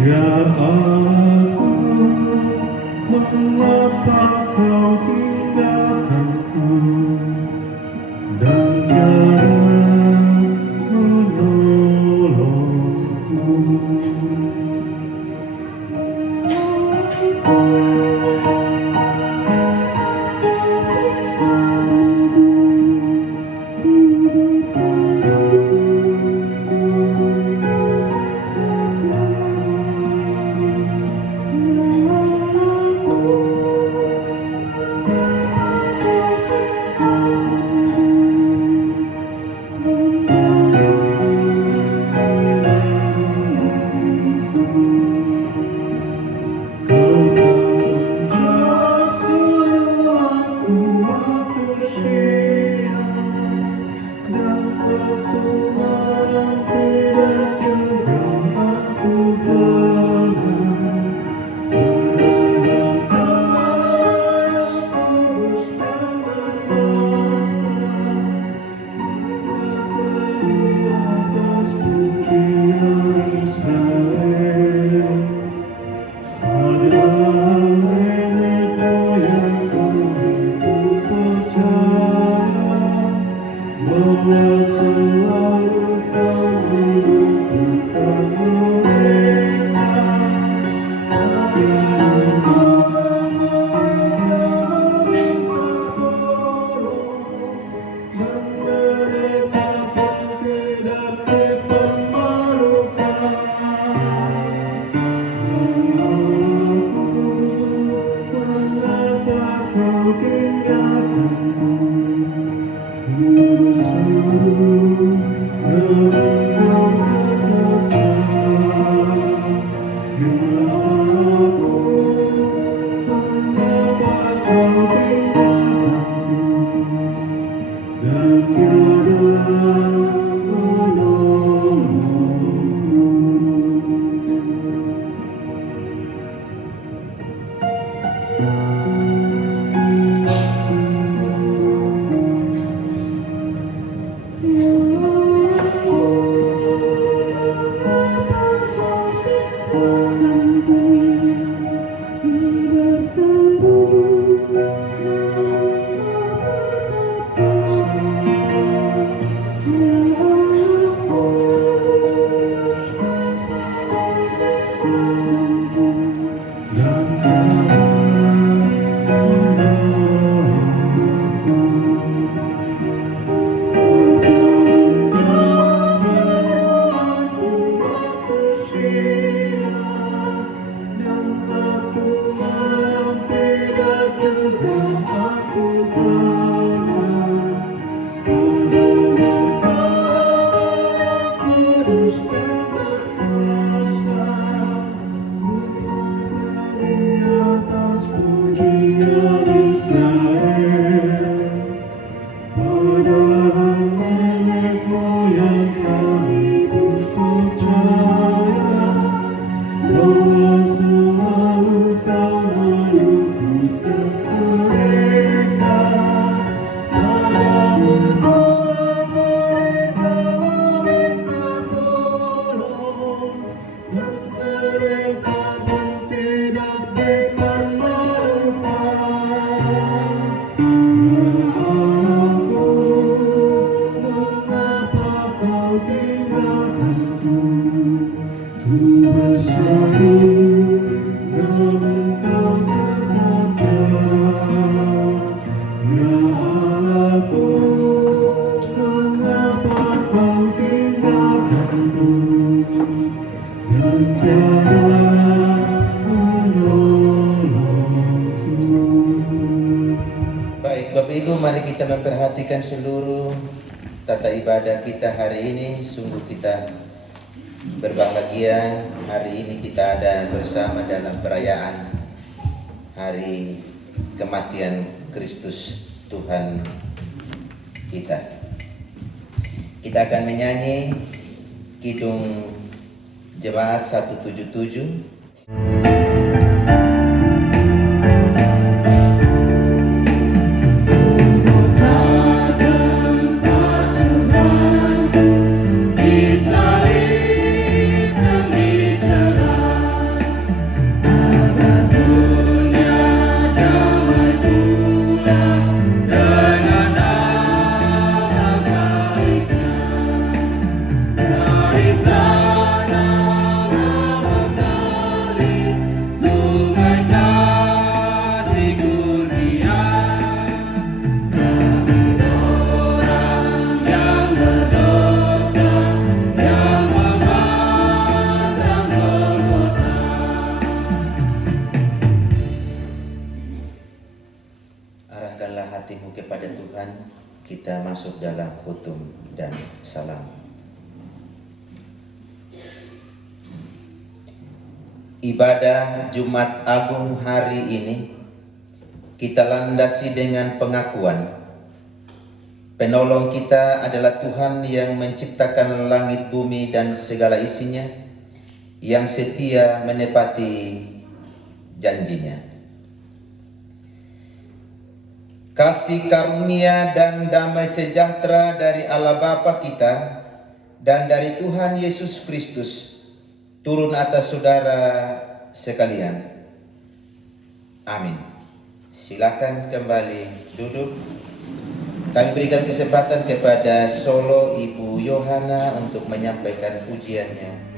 Ya aku, mengapa kau tinggalkanku dan tiada menolongku? Baik, Bapak Ibu, mari kita memperhatikan seluruh tata ibadah kita hari ini. Sungguh kita berbahagia hari ini kita ada bersama dalam perayaan hari kematian Kristus Tuhan kita. Kita akan menyanyi Kidung Jemaat 177. Di salib demi cerah kita masuk dalam hutum dan salam. Ibadah Jumat Agung hari ini kita landasi dengan pengakuan penolong kita adalah Tuhan yang menciptakan langit, bumi, dan segala isinya, yang setia menepati janjinya. Kasih karunia dan damai sejahtera dari Allah Bapa kita dan dari Tuhan Yesus Kristus turun atas saudara sekalian. Amin. Silakan kembali duduk. Kami berikan kesempatan kepada Solo Ibu Yohana untuk menyampaikan pujiannya.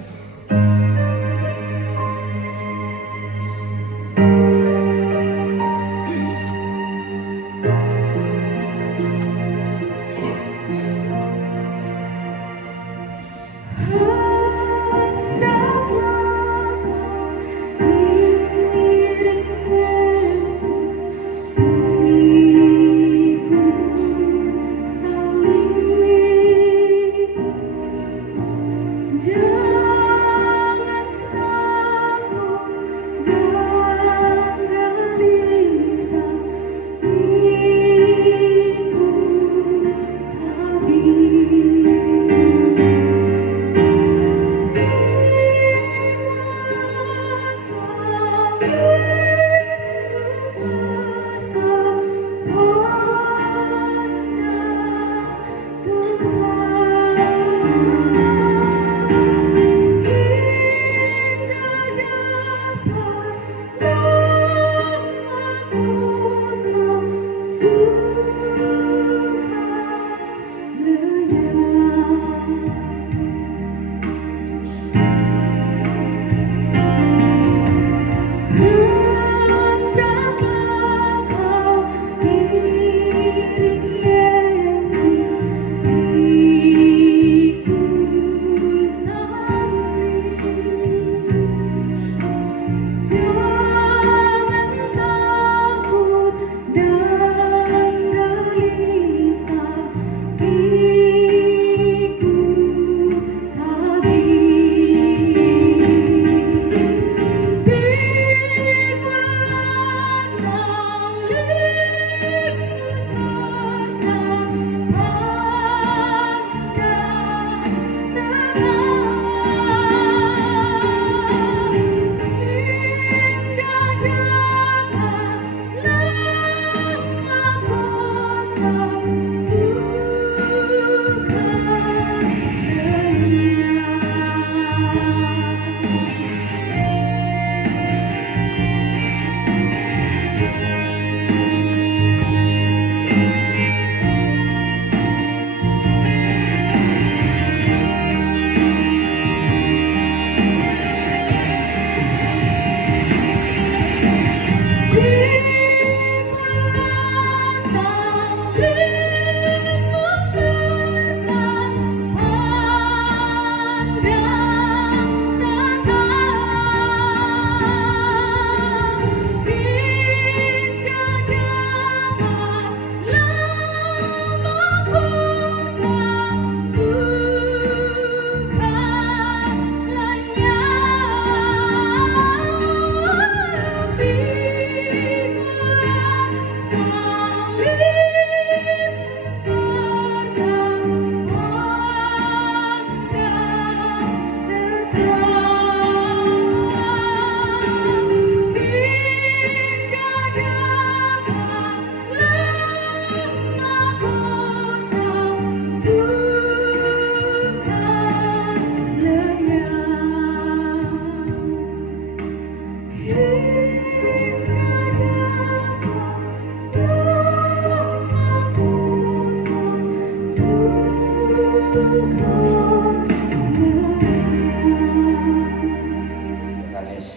Yohanes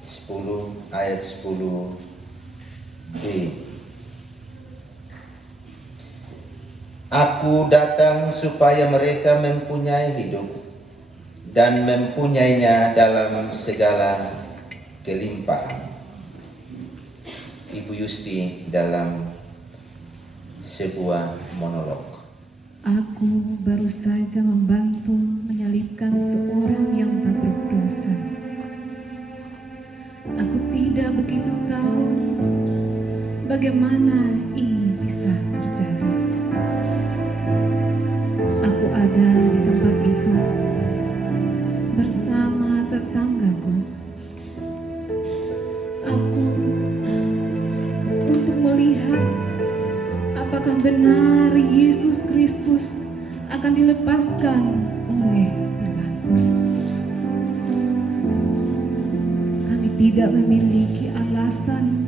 10 ayat 10b. Aku datang supaya mereka mempunyai hidup dan mempunyainya dalam segala kelimpahan. Ibu Yusti dalam sebuah monolog. Aku baru saja membantu menyalibkan seorang yang tak berdosa. Aku tidak begitu tahu bagaimana ini bisa terjadi. Aku ada di tempat itu bersama tetanggaku. Aku untuk melihat apakah benar Yesus Kristus akan dilepaskan oleh Pilatus. Kami tidak memiliki alasan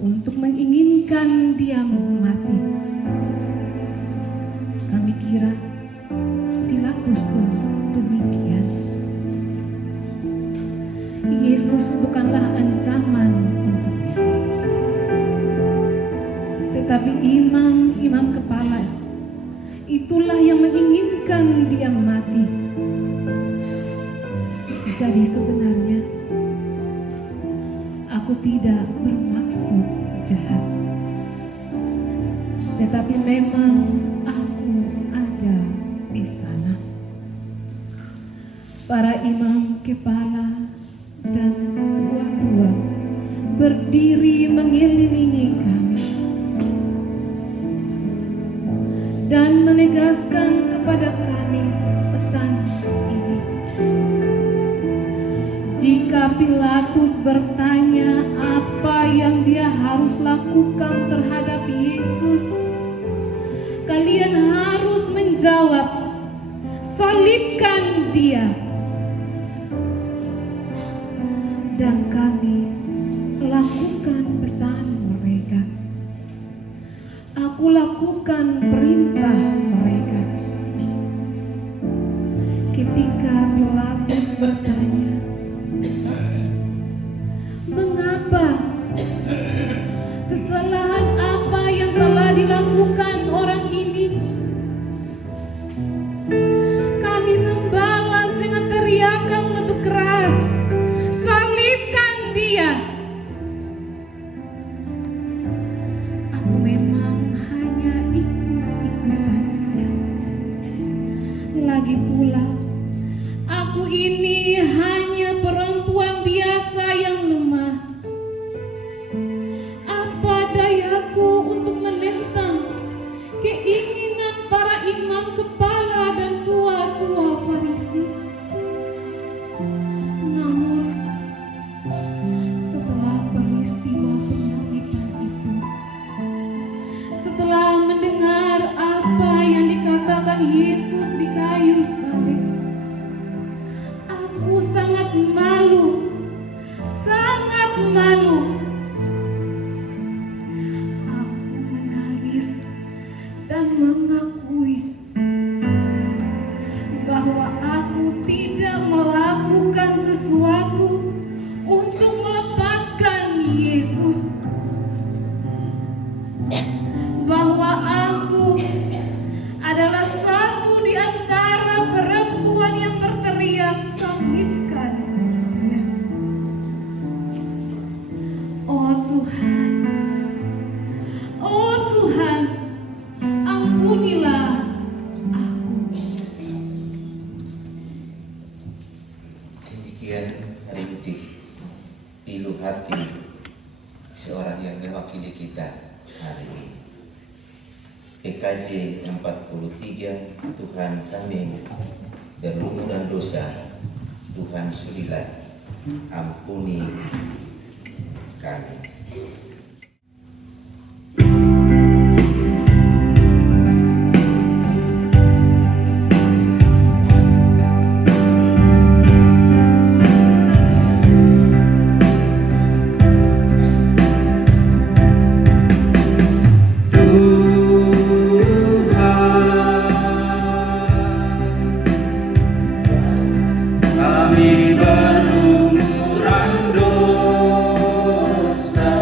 untuk menginginkan dia mati. Kami kira Pilatus pun demikian. Yesus bukanlah ancaman untuknya, tetapi imam kepala itulah yang menginginkan dia mati. Jadi sebenarnya aku tidak bermaksud jahat, tetapi memang aku ada di sana. Para imam kepala dan tua-tua berdiri mengelilingi kami dan menegaskan kepada kami pesan ini. Jika Pilatus bertanya apa yang dia harus lakukan terhadap Yesus, kalian harus menjawab, salibkan dia. Dan kami lakukan pesan mereka. Aku lakukan perintah mereka. Ketika Pilatus bertanya, mengapa? Kesalahan apa yang telah dilakukan orang ini? Kami membalas dengan teriakan lebih keras, salibkan dia. Aku memang hanya ikut-ikutan. Lagi pula, aku ini hanya perempuan biasa yang lemah. Apa dayaku untuk menentang keinginan para imam kepala dan tua-tua Farisi? Namun, setelah peristiwa penyaliban itu, setelah mendengar apa yang dikatakan Yesus di kayu salib, aku sangat malu, sangat malu. Aku menangis dan mengakui bahwa aku tidak melakukan sesuatu untuk melepaskan Yesus, bahwa aku adalah satu di antara perempuan yang berteriak, salibkan dia. Oh Tuhan, oh Tuhan, ampunilah aku. Demikian rintik pilu hati seorang yang mewakili kita hari ini. PKJ 43, Tuhan kami berlumuran dosa, Tuhan sudilah ampuni kami. Kami berlumuran dosa,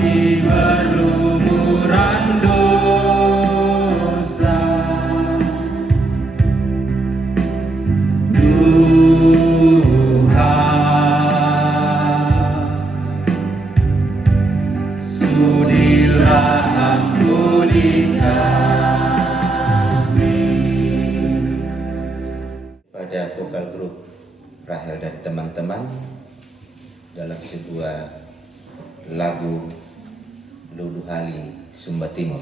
kami berlumuran dosa. Tuhan, sudilah ampuni kami. Pada vokal grup Rahel dan teman-teman dalam sebuah lagu Luluhali Sumba Timur.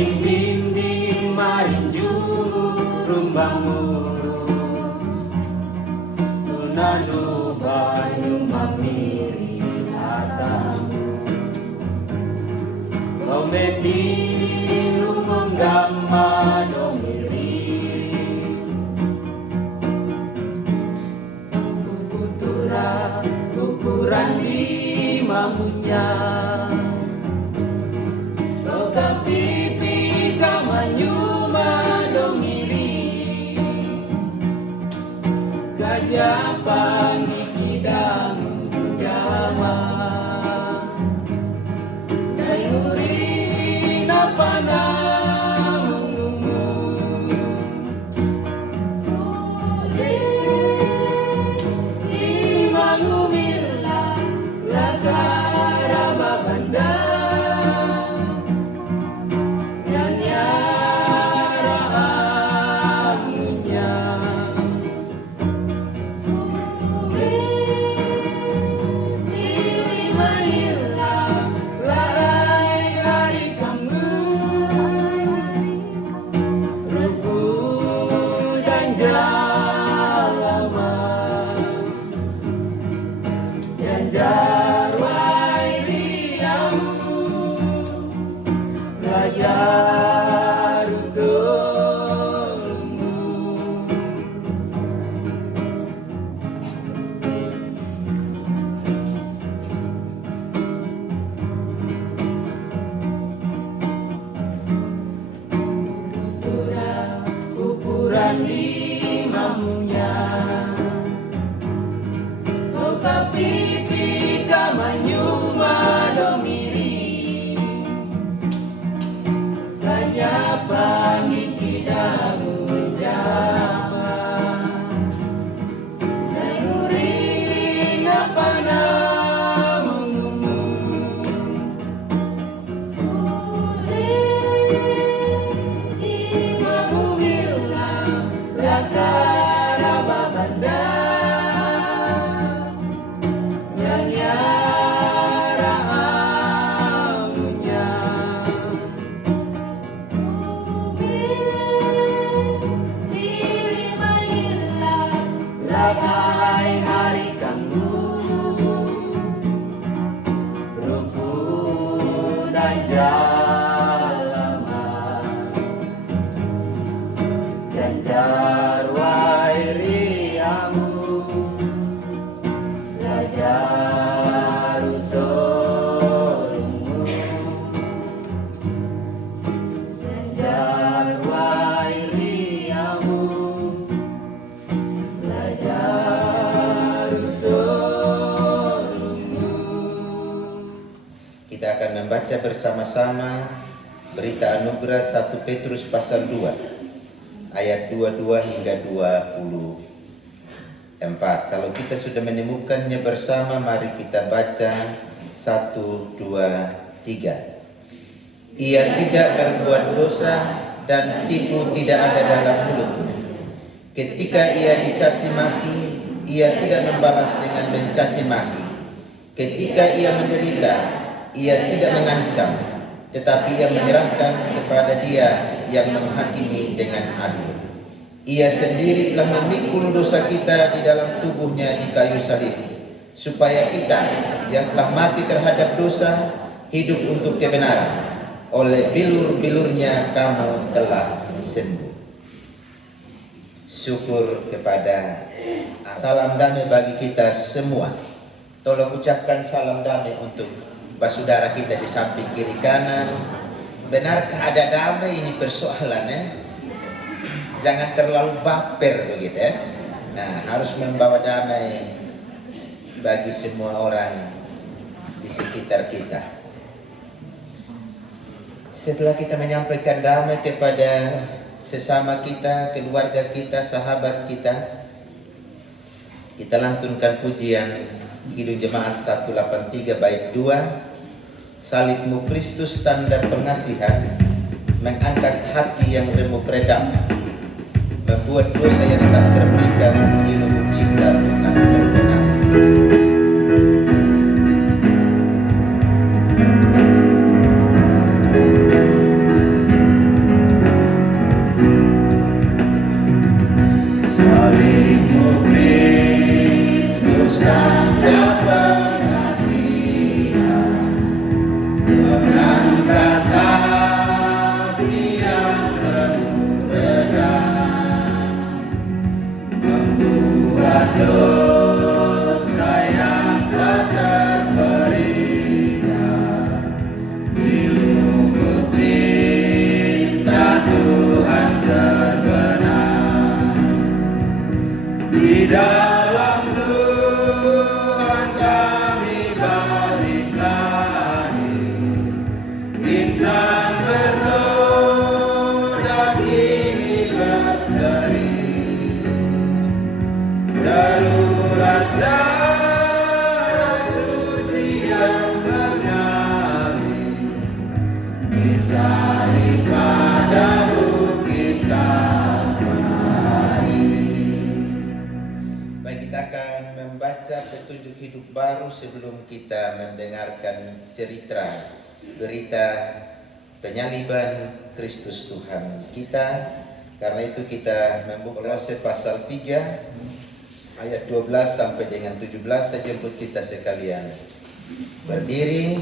Bing marinjungu rumbang muru Tunanu banyu mamiri hatamu Komedi lumenggamma domiri Kukutura ukuran lima munyang Soka pipi kamanyuma domiri Gajah pangi kidang jama Dayuri napana mungumu Imangumila lagara babanda pipi kamanyuma domiri Tanya pangi kidangu jama Sayuri napana mungumu Imamumila rakara babanda Lagai hari kanggu Ruku dan jalama Janjar wairiamu Lajar utolmu Janjar wairiamu Kita akan membaca bersama-sama berita anugerah 1 Petrus pasal 2 ayat 22 hingga 24. Kalau kita sudah menemukannya bersama, mari kita baca 1, 2, 3. Ia tidak berbuat dosa dan tipu tidak ada dalam mulutnya. Ketika ia dicaci maki, ia tidak membalas dengan mencaci maki. Ketika ia menderita, ia tidak mengancam, tetapi ia menyerahkan kepada Dia yang menghakimi dengan adil. Ia sendiri telah memikul dosa kita di dalam tubuhnya di kayu salib, supaya kita yang telah mati terhadap dosa hidup untuk kebenaran. Oleh bilur-bilurnya kamu telah sembuh. syukur kepada Allah. Salam damai bagi kita semua. Tolong ucapkan salam damai untuk saudara kita di samping kiri kanan. Benarkah ada damai? Ini persoalannya. Jangan terlalu baper begitu ya. Nah, harus membawa damai bagi semua orang di sekitar kita. Setelah kita menyampaikan damai kepada sesama kita, keluarga kita, sahabat kita, kita lantunkan pujian Kidung Jemaat 183 bait 2, Salibmu Kristus tanda pengasihan, mengangkat hati yang remuk redam, membuat dosa yang tak terperikan di lubuk cinta Tuhan terbenam. Salibmu Kristus tanda pengasihan, mengangkat hati yang remuk redam, membuat dosa yang tak terperikan di lubuk cinta Tuhan terbenam. Di dalam Tuhan kami balik lahir, insan bernoda kini berseri, teruras darah suci yang mengalir, disalib pada bukit Kalvari. Baik, kita akan membaca petunjuk hidup baru sebelum kita mendengarkan cerita berita penyaliban Kristus Tuhan kita. Karena itu kita membuka Kolose pasal 3 ayat 12 sampai dengan 17. Saya jemput kita sekalian berdiri.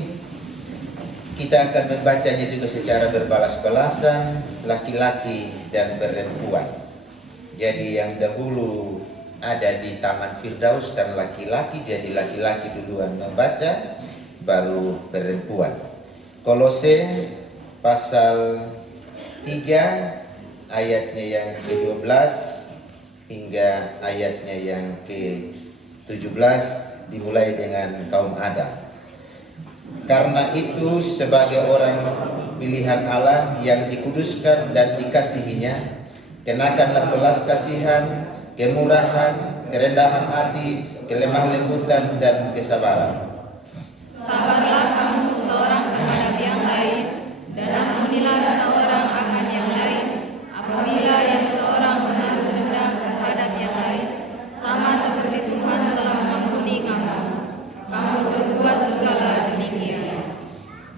Kita akan membacanya juga secara berbalas-balasan, laki-laki dan perempuan. Jadi yang dahulu ada di Taman Firdaus dan laki-laki, jadi laki-laki duluan membaca, baru perempuan. Kolose pasal 3 ayatnya yang ke-12 hingga ayatnya yang ke-17, dimulai dengan kaum Adam. Karena itu sebagai orang pilihan Allah yang dikuduskan dan dikasihinya, kenakanlah belas kasihan, kemurahan, kerendahan hati, kelemah lembutan dan kesabaran. Sabarlah kamu seorang terhadap yang lain, dan ampunilah seorang akan yang lain, apabila yang seorang menaruh dendam terhadap yang lain, sama seperti Tuhan telah mengampuni kamu. Kamu berbuat jugalah demikian.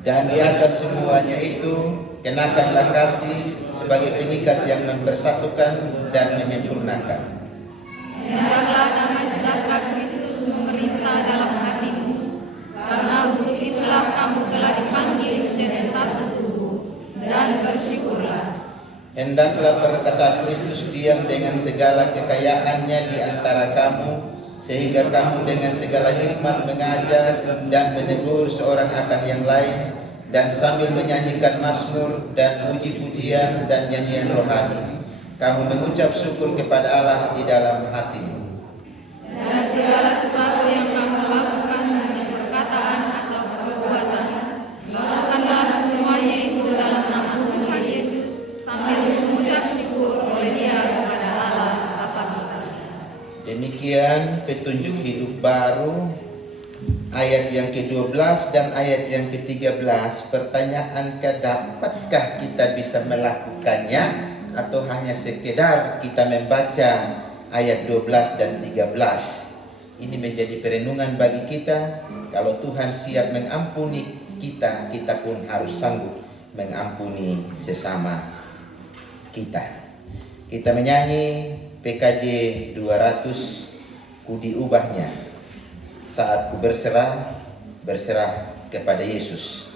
Dan di atas semuanya itu, kenakanlah kasih sebagai pengikat yang mempersatukan dan menyempurnakan. Hendaklah damai sejahtera Kristus memerintah dalam hatimu, karena untuk itulah kamu telah dipanggil menjadi satu tubuh, dan bersyukurlah. Hendaklah perkataan Kristus diam dengan segala kekayaannya di antara kamu, sehingga kamu dengan segala hikmat mengajar dan menegur seorang akan yang lain, dan sambil menyanyikan mazmur dan puji-pujian dan nyanyian rohani, kamu mengucap syukur kepada Allah di dalam hatimu. Dan segala sesuatu yang kamu lakukan dengan perkataan atau perbuatan, lakukanlah semuanya itu dalam nama Tuhan Yesus, sambil mengucap syukur oleh Dia kepada Allah Bapa kita. Demikian petunjuk hidup baru ayat yang ke-12 dan ayat yang ke-13. Pertanyaan, dapatkah kita bisa melakukannya atau hanya sekedar kita membaca ayat 12 dan 13? Ini menjadi perenungan bagi kita. Kalau Tuhan siap mengampuni kita, kita pun harus sanggup mengampuni sesama kita. Kita menyanyi PKJ 200, ku diubahnya saat ku berserah kepada Yesus.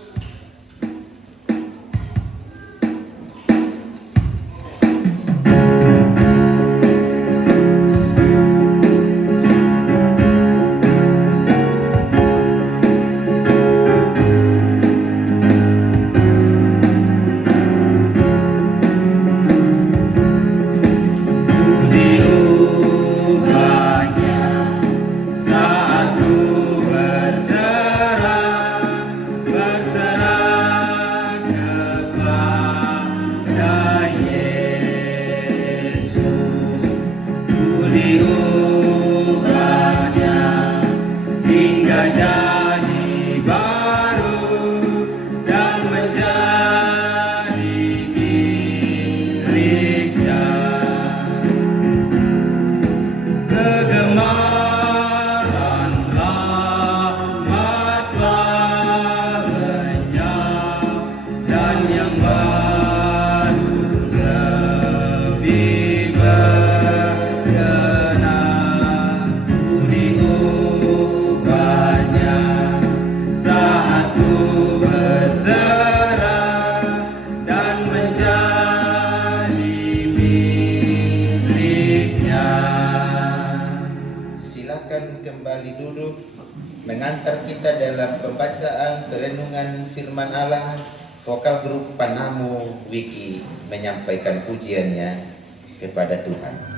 kembali duduk mengantar kita dalam pembacaan perenungan firman Allah. Vokal grup Panamu Wiki menyampaikan pujiannya kepada Tuhan.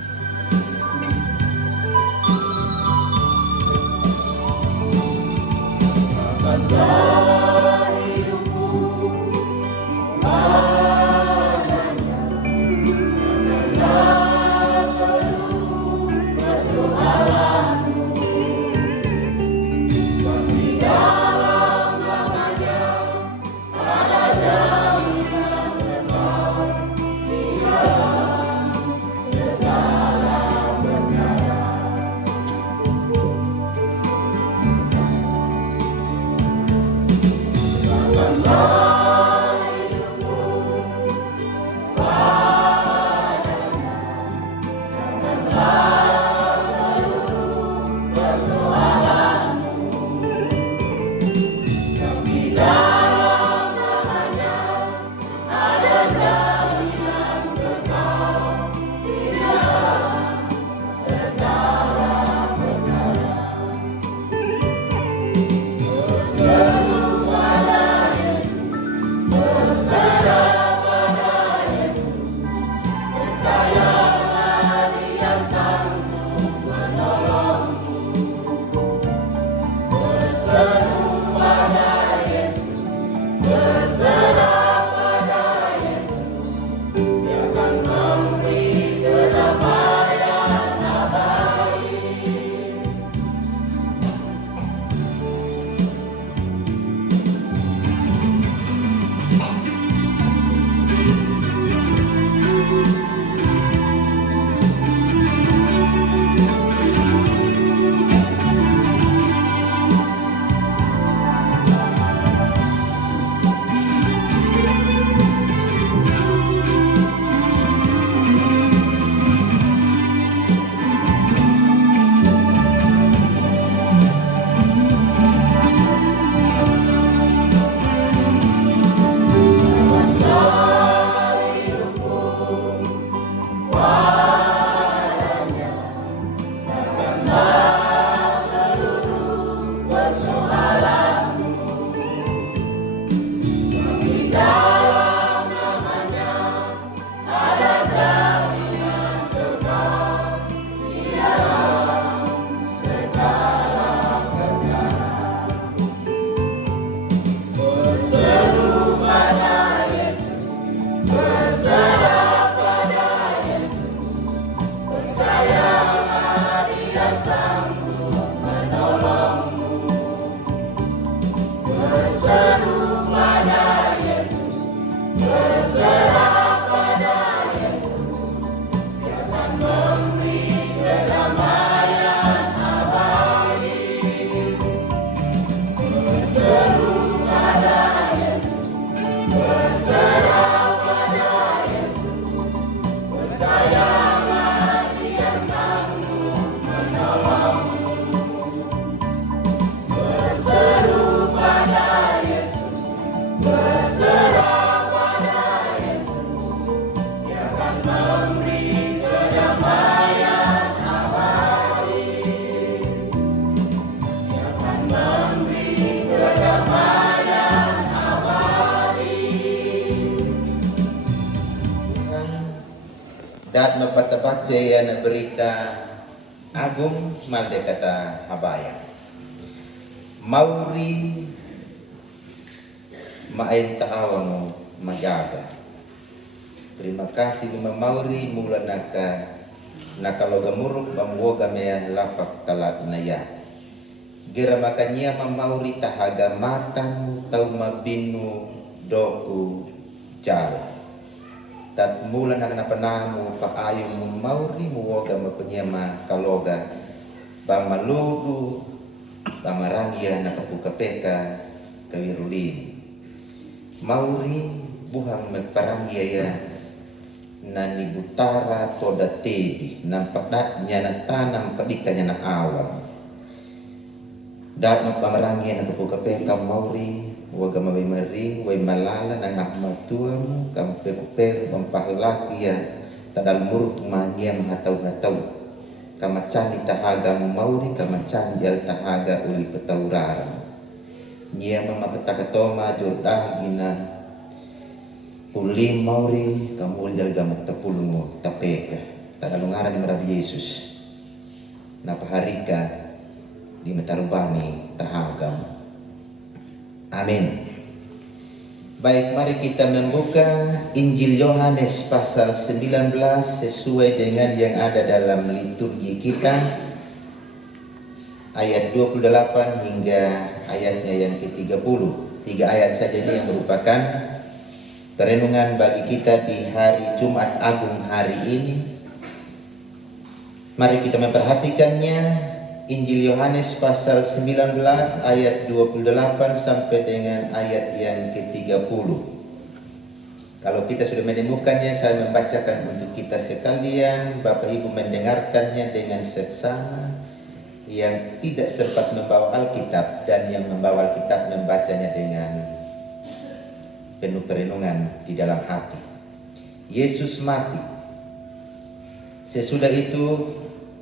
Dat mapatabace na berita agung malde kata habaya. Mauri maayin taawang magaga. Terima kasih lima Mauri mula nakalogamuruk bamuoga mea lapak talat naya. Gira makanya Mauri tahaga matamu tau mabinu doku jala. Tat mula na panamu paayo mo Mauri muoga mapanyama kaloga bamalugu bamarangia nakapukapeka kawirulin. Mauri buhang magparangia ya na nibutara toda tebi nampadatnya na tanam padikanya na awam. Dat magpamarangia nakapukapeka Mauri waga maway maring, way malala na ngakmatuam, kampekupeku, pampahalaki ya, tadal muruk manya mahataw-hataw. kamacani tahaga mauri kamacani jal tahaga uli petaurara nia mama ketakatoma jordah gina uli mauri kamu jal gamat tepulungu tapeka tak alungara di merabi Yesus napa harika di metarubani tahaga. Amin. Baik, mari kita membuka Injil Yohanes pasal 19 sesuai dengan yang ada dalam liturgi kita, ayat 28 hingga ayatnya yang ke-30. 3 ayat saja ini yang merupakan perenungan bagi kita di hari Jumat Agung hari ini. Mari kita memperhatikannya. Injil Yohanes pasal 19 ayat 28 sampai dengan ayat yang ke-30. Kalau kita sudah menemukannya, saya membacakan untuk kita sekalian. Bapak Ibu mendengarkannya dengan seksama. Yang tidak sempat membawa Alkitab dan yang membawa Alkitab membacanya dengan penuh perenungan di dalam hati. Yesus mati. Sesudah itu,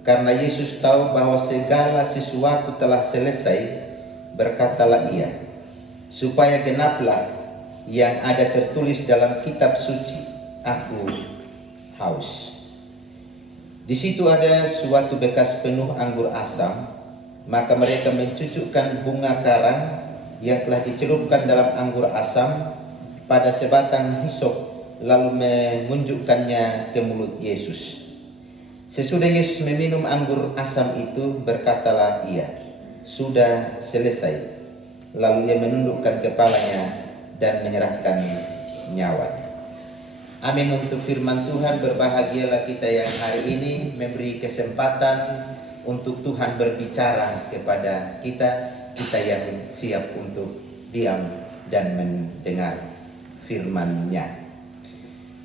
karena Yesus tahu bahwa segala sesuatu telah selesai, berkatalah ia, supaya genaplah yang ada tertulis dalam kitab suci, aku haus. Di situ ada suatu bekas penuh anggur asam, maka mereka mencucukkan bunga karang yang telah dicelupkan dalam anggur asam pada sebatang hisop, lalu mengunjukkannya ke mulut Yesus. Sesudah Yesus meminum anggur asam itu, berkatalah ia, sudah selesai. Lalu ia menundukkan kepalanya dan menyerahkan nyawanya. Amin untuk firman Tuhan. Berbahagialah kita yang hari ini memberi kesempatan untuk Tuhan berbicara kepada kita yang siap untuk diam dan mendengar firman-Nya.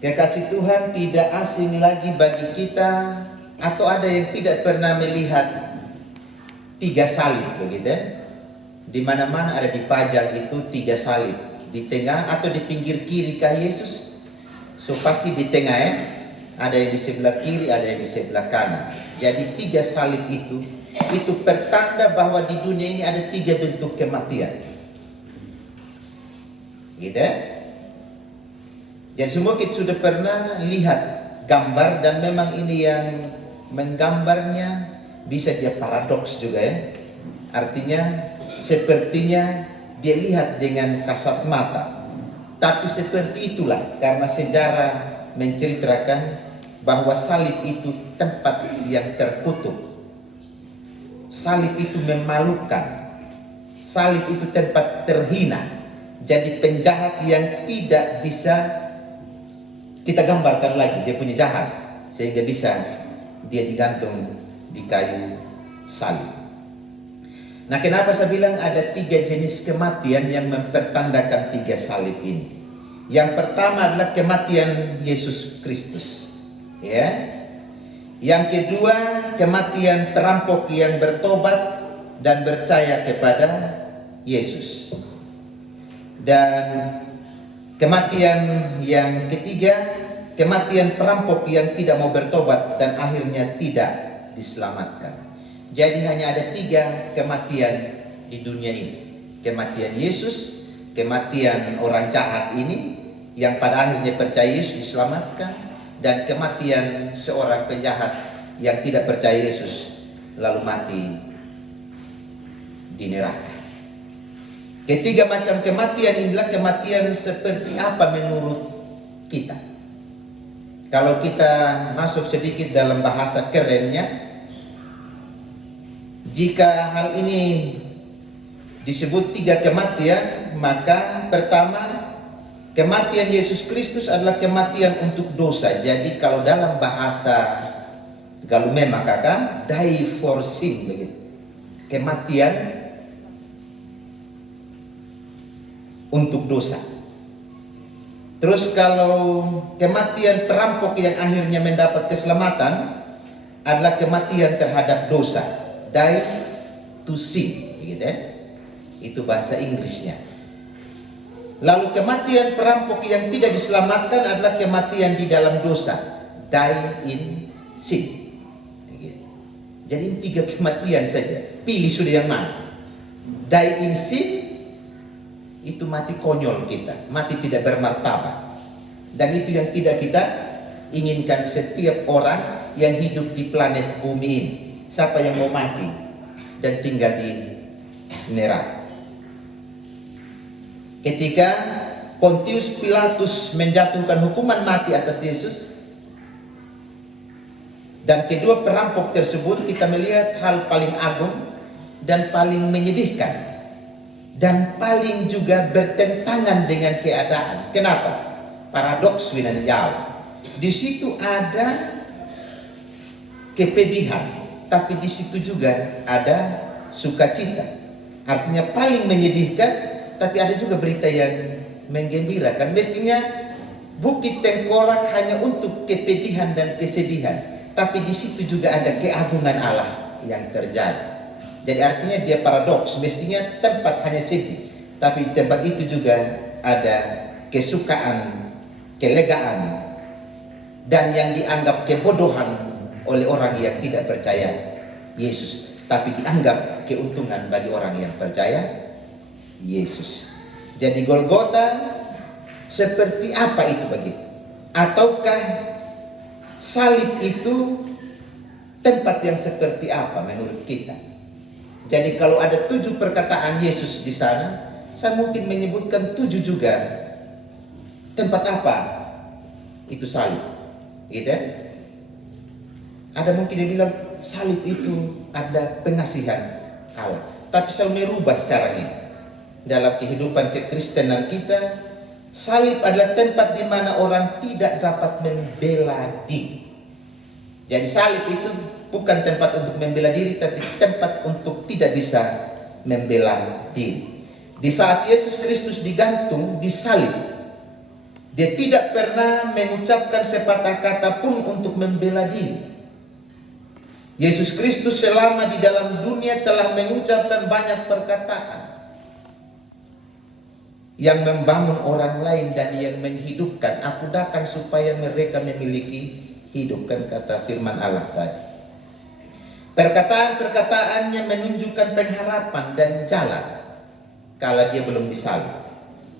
Kekasih Tuhan, tidak asing lagi bagi kita, atau ada yang tidak pernah melihat 3 salib begitu ya? Di mana-mana ada dipajang itu 3 salib, di tengah atau di pinggir kiri kah Yesus? So pasti di tengah ya. Ada yang di sebelah kiri, ada yang di sebelah kanan. Jadi 3 salib itu pertanda bahwa di dunia ini ada 3 bentuk kematian. Gitu ya? Jadi semua kita sudah pernah lihat gambar, dan memang ini yang menggambarnya bisa dia paradoks juga ya. Artinya sepertinya dia lihat dengan kasat mata, tapi seperti itulah karena sejarah menceritakan bahwa salib itu tempat yang terkutuk, salib itu memalukan, salib itu tempat terhina. Jadi penjahat yang tidak bisa kita gambarkan lagi dia punya jahat, sehingga bisa dia digantung di kayu salib. Nah, kenapa saya bilang ada 3 jenis kematian yang mempertandakan 3 salib ini? Yang pertama adalah kematian Yesus Kristus, ya. Yang kedua, kematian perampok yang bertobat dan percaya kepada Yesus. Dan kematian yang ketiga, kematian perampok yang tidak mau bertobat dan akhirnya tidak diselamatkan. Jadi hanya ada 3 kematian di dunia ini. Kematian Yesus, kematian orang jahat ini yang pada akhirnya percaya Yesus diselamatkan, dan kematian seorang penjahat yang tidak percaya Yesus lalu mati di neraka. Ketiga macam kematian inilah kematian seperti apa menurut kita. Kalau kita masuk sedikit dalam bahasa kerennya, jika hal ini disebut 3 kematian, maka pertama, kematian Yesus Kristus adalah kematian untuk dosa. Jadi kalau dalam bahasa Galume maka kan die for sin begitu. Kematian untuk dosa. Terus kalau kematian perampok yang akhirnya mendapat keselamatan adalah kematian terhadap dosa, die to sin, gitu ya. Itu bahasa Inggrisnya. Lalu kematian perampok yang tidak diselamatkan adalah kematian di dalam dosa, die in sin. Jadi 3 kematian saja. Pilih sudah yang mana. Die in sin, itu mati konyol kita, mati tidak bermartabat. Dan itu yang tidak kita inginkan setiap orang yang hidup di planet bumi ini. Siapa yang mau mati dan tinggal di neraka? Ketika Pontius Pilatus menjatuhkan hukuman mati atas Yesus, dan kedua perampok tersebut, kita melihat hal paling agung dan paling menyedihkan dan paling juga bertentangan dengan keadaan. Kenapa? Paradoks winan jauh. Di situ ada kepedihan, tapi di situ juga ada sukacita. Artinya paling menyedihkan, tapi ada juga berita yang menggembirakan. Mestinya Bukit Tengkorak hanya untuk kepedihan dan kesedihan, tapi di situ juga ada keagungan Allah yang terjadi. Jadi artinya dia paradoks. Mestinya tempat hanya sedih, tapi di tempat itu juga ada kesukaan, kelegaan, dan yang dianggap kebodohan oleh orang yang tidak percaya Yesus, tapi dianggap keuntungan bagi orang yang percaya Yesus. Jadi Golgota seperti apa itu begitu? Ataukah salib itu tempat yang seperti apa menurut kita? Jadi kalau ada 7 perkataan Yesus di sana, saya mungkin menyebutkan 7 juga tempat apa itu salib, gitu ya? Ada mungkin yang bilang salib itu adalah pengasihan Allah. Tapi saya merubah sekarang ini. Dalam kehidupan kekristenan kita, salib adalah tempat di mana orang tidak dapat membela diri. Jadi salib itu bukan tempat untuk membela diri, tapi tempat untuk tidak bisa membela diri. Di saat Yesus Kristus digantung di salib, dia tidak pernah mengucapkan sepatah kata pun untuk membela diri. Yesus Kristus selama di dalam dunia telah mengucapkan banyak perkataan yang membangun orang lain dan yang menghidupkan. Aku datang supaya mereka memiliki hidup, kan kata firman Allah tadi. Perkataan-perkataannya menunjukkan pengharapan dan jalan kala dia belum disalib.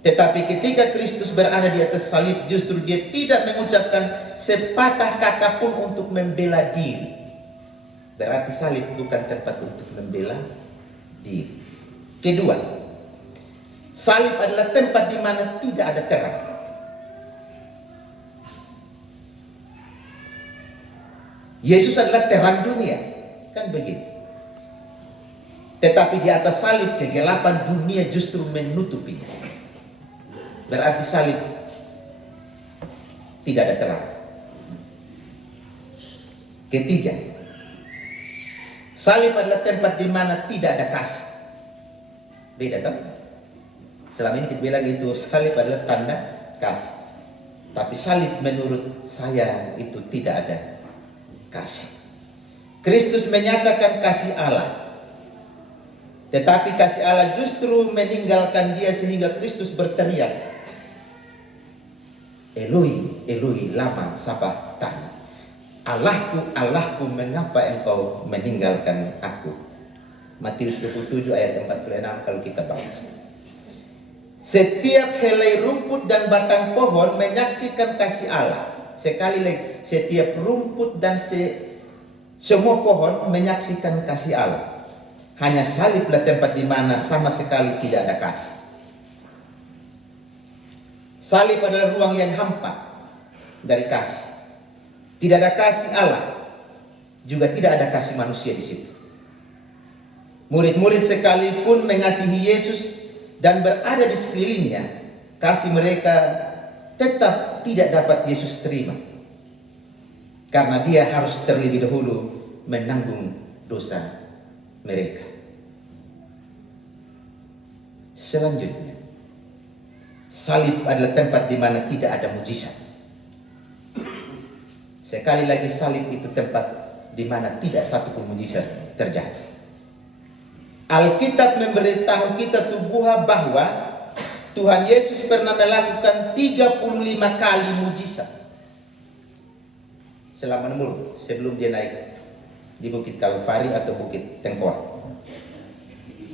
Tetapi ketika Kristus berada di atas salib, justru dia tidak mengucapkan sepatah kata pun untuk membela diri. Berarti salib bukan tempat untuk membela diri. Kedua, salib adalah tempat di mana tidak ada terang. Yesus adalah terang dunia, kan begitu. Tetapi di atas salib kegelapan dunia justru menutupinya. Berarti salib tidak ada terang. Ketiga, salib adalah tempat di mana tidak ada kasih. Beda tak? Selama ini kita bilang itu salib adalah tanda kasih. Tapi salib menurut saya itu tidak ada kasih. Kristus menyatakan kasih Allah. Tetapi kasih Allah justru meninggalkan dia sehingga Kristus berteriak, Eloi, Eloi, lama sabachthani. Allahku, Allahku, mengapa engkau meninggalkan aku? Matius 27 ayat 46 kalau kita baca. Setiap helai rumput dan batang pohon menyaksikan kasih Allah. Sekali lagi, setiap rumput dan semua pohon menyaksikan kasih Allah. Hanya saliblah tempat di mana sama sekali tidak ada kasih. Salib adalah ruang yang hampa dari kasih. Tidak ada kasih Allah, juga tidak ada kasih manusia di situ. Murid-murid sekalipun mengasihi Yesus dan berada di sekelilingnya, kasih mereka tetap tidak dapat Yesus terima. Karena dia harus terlebih dahulu menanggung dosa mereka. Selanjutnya, salib adalah tempat di mana tidak ada mujizat. Sekali lagi, salib itu tempat di mana tidak satu pun mujizat terjadi. Alkitab memberitahu kita bahwa Tuhan Yesus pernah melakukan 35 kali mujizat selama umur sebelum dia naik di Bukit Kalvari atau Bukit Tengkorak.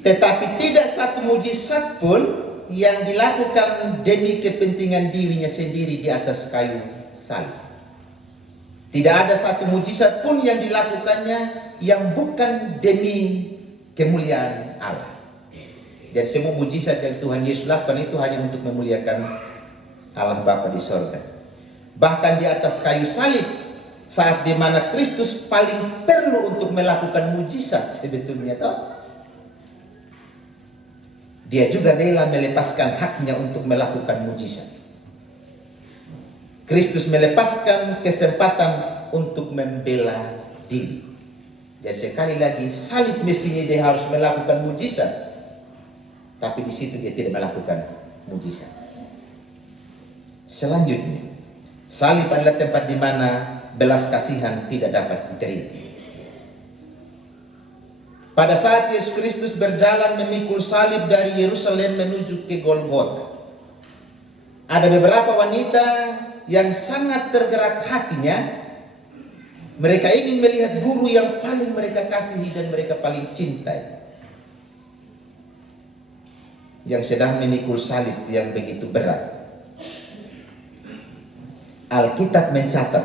Tetapi tidak satu mujizat pun yang dilakukan demi kepentingan dirinya sendiri di atas kayu salib. Tidak ada satu mujizat pun yang dilakukannya yang bukan demi kemuliaan Allah. Jadi semua mujizat yang Tuhan Yesus lakukan itu hanya untuk memuliakan Allah Bapa di sorga. Bahkan di atas kayu salib, saat dimana Kristus paling perlu untuk melakukan mujizat sebetulnya, toh dia juga rela melepaskan haknya untuk melakukan mujizat. Kristus melepaskan kesempatan untuk membela diri. Jadi sekali lagi, salib mestinya dia harus melakukan mujizat, tapi di situ dia tidak melakukan mujizat. Selanjutnya, salib adalah tempat di mana belas kasihan tidak dapat diterima. Pada saat Yesus Kristus berjalan memikul salib dari Yerusalem menuju ke Golgota, ada beberapa wanita yang sangat tergerak hatinya. Mereka ingin melihat guru yang paling mereka kasihi dan mereka paling cintai, yang sedang memikul salib yang begitu berat. Alkitab mencatat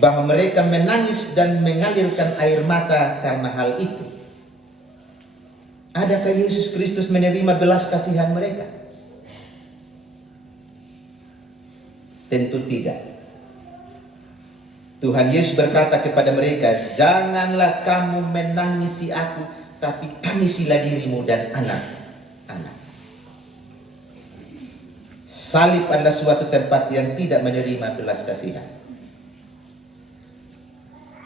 bahwa mereka menangis dan mengalirkan air mata karena hal itu. Adakah Yesus Kristus menerima belas kasihan mereka? Tentu tidak. Tuhan Yesus berkata kepada mereka, "Janganlah kamu menangisi aku, tapi tangisilah dirimu dan anak-anak." Salib adalah suatu tempat yang tidak menerima belas kasihan.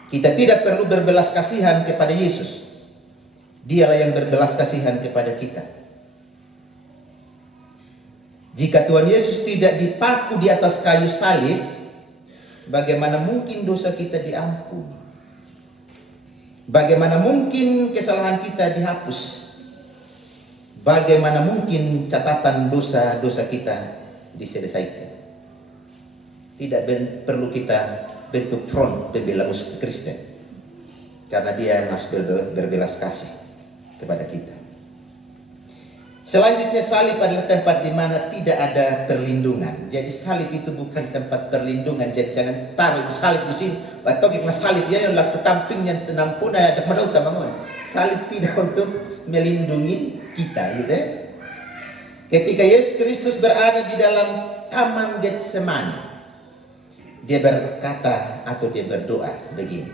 Kita tidak perlu berbelas kasihan kepada Yesus. Dialah yang berbelas kasihan kepada kita. Jika Tuhan Yesus tidak dipaku di atas kayu salib, bagaimana mungkin dosa kita diampuni? Bagaimana mungkin kesalahan kita dihapus? Bagaimana mungkin catatan dosa-dosa kita diselesaikan? Tidak perlu kita bentuk front pembela musuh Kristen, karena dia yang harus berbelas kasih kepada kita. Selanjutnya, salib adalah tempat di mana tidak ada perlindungan. Jadi salib itu bukan tempat perlindungan. Jadi jangan taruh salib di sini. Atau kita salib ya yang laku tamping yang tenampun ada pada utama. Salib tidak untuk melindungi kita, gitu ya. Ketika Yesus Kristus berada di dalam taman Getsemani, dia berkata atau dia berdoa begini,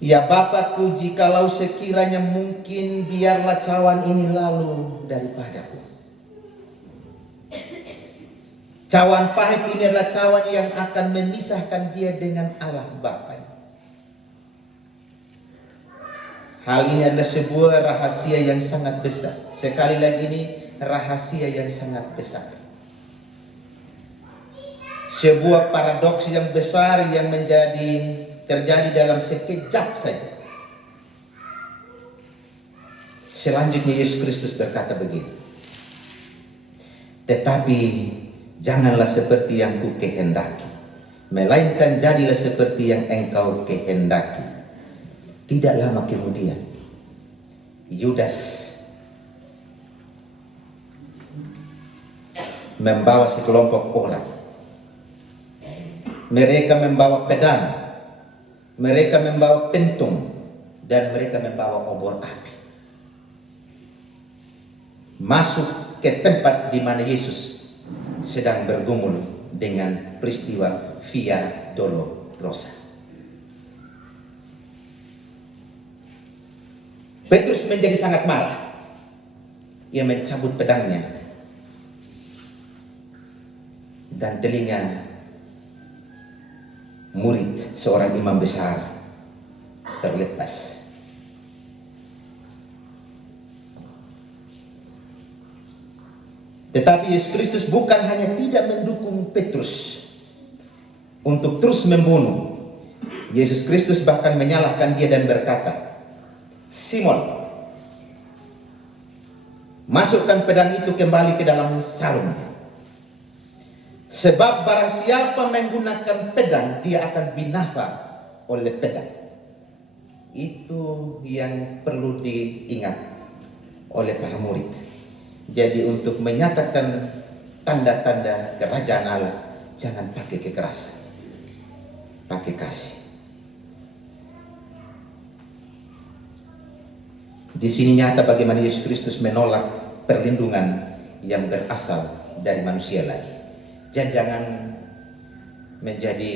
"Ya Bapakku, jikalau sekiranya mungkin, biarlah cawan ini lalu daripadaku." Cawan pahit ini adalah cawan yang akan memisahkan dia dengan Allah Bapanya. Hal ini adalah sebuah rahasia yang sangat besar. Sekali lagi, ini rahasia yang sangat besar. Sebuah paradoks yang besar yang terjadi dalam sekejap saja. Selanjutnya Yesus Kristus berkata begini, "Tetapi janganlah seperti yang ku kehendaki, melainkan jadilah seperti yang engkau kehendaki." Tidak lama kemudian, Yudas membawa sekelompok orang. Mereka membawa pedang, mereka membawa pentung, dan mereka membawa obor api. Masuk ke tempat di mana Yesus sedang bergumul dengan peristiwa Via Dolorosa. Petrus menjadi sangat marah. Ia mencabut pedangnya dan telinga murid seorang imam besar terlepas. Tetapi Yesus Kristus bukan hanya tidak mendukung Petrus untuk terus membunuh. Yesus Kristus bahkan menyalahkan dia dan berkata, "Simon, masukkan pedang itu kembali ke dalam sarungnya. Sebab barang siapa menggunakan pedang, dia akan binasa oleh pedang." Itu yang perlu diingat oleh para murid. Jadi untuk menyatakan tanda-tanda kerajaan Allah, jangan pakai kekerasan, pakai kasih. Di sini nyata bagaimana Yesus Kristus menolak perlindungan yang berasal dari manusia lagi. Jangan menjadi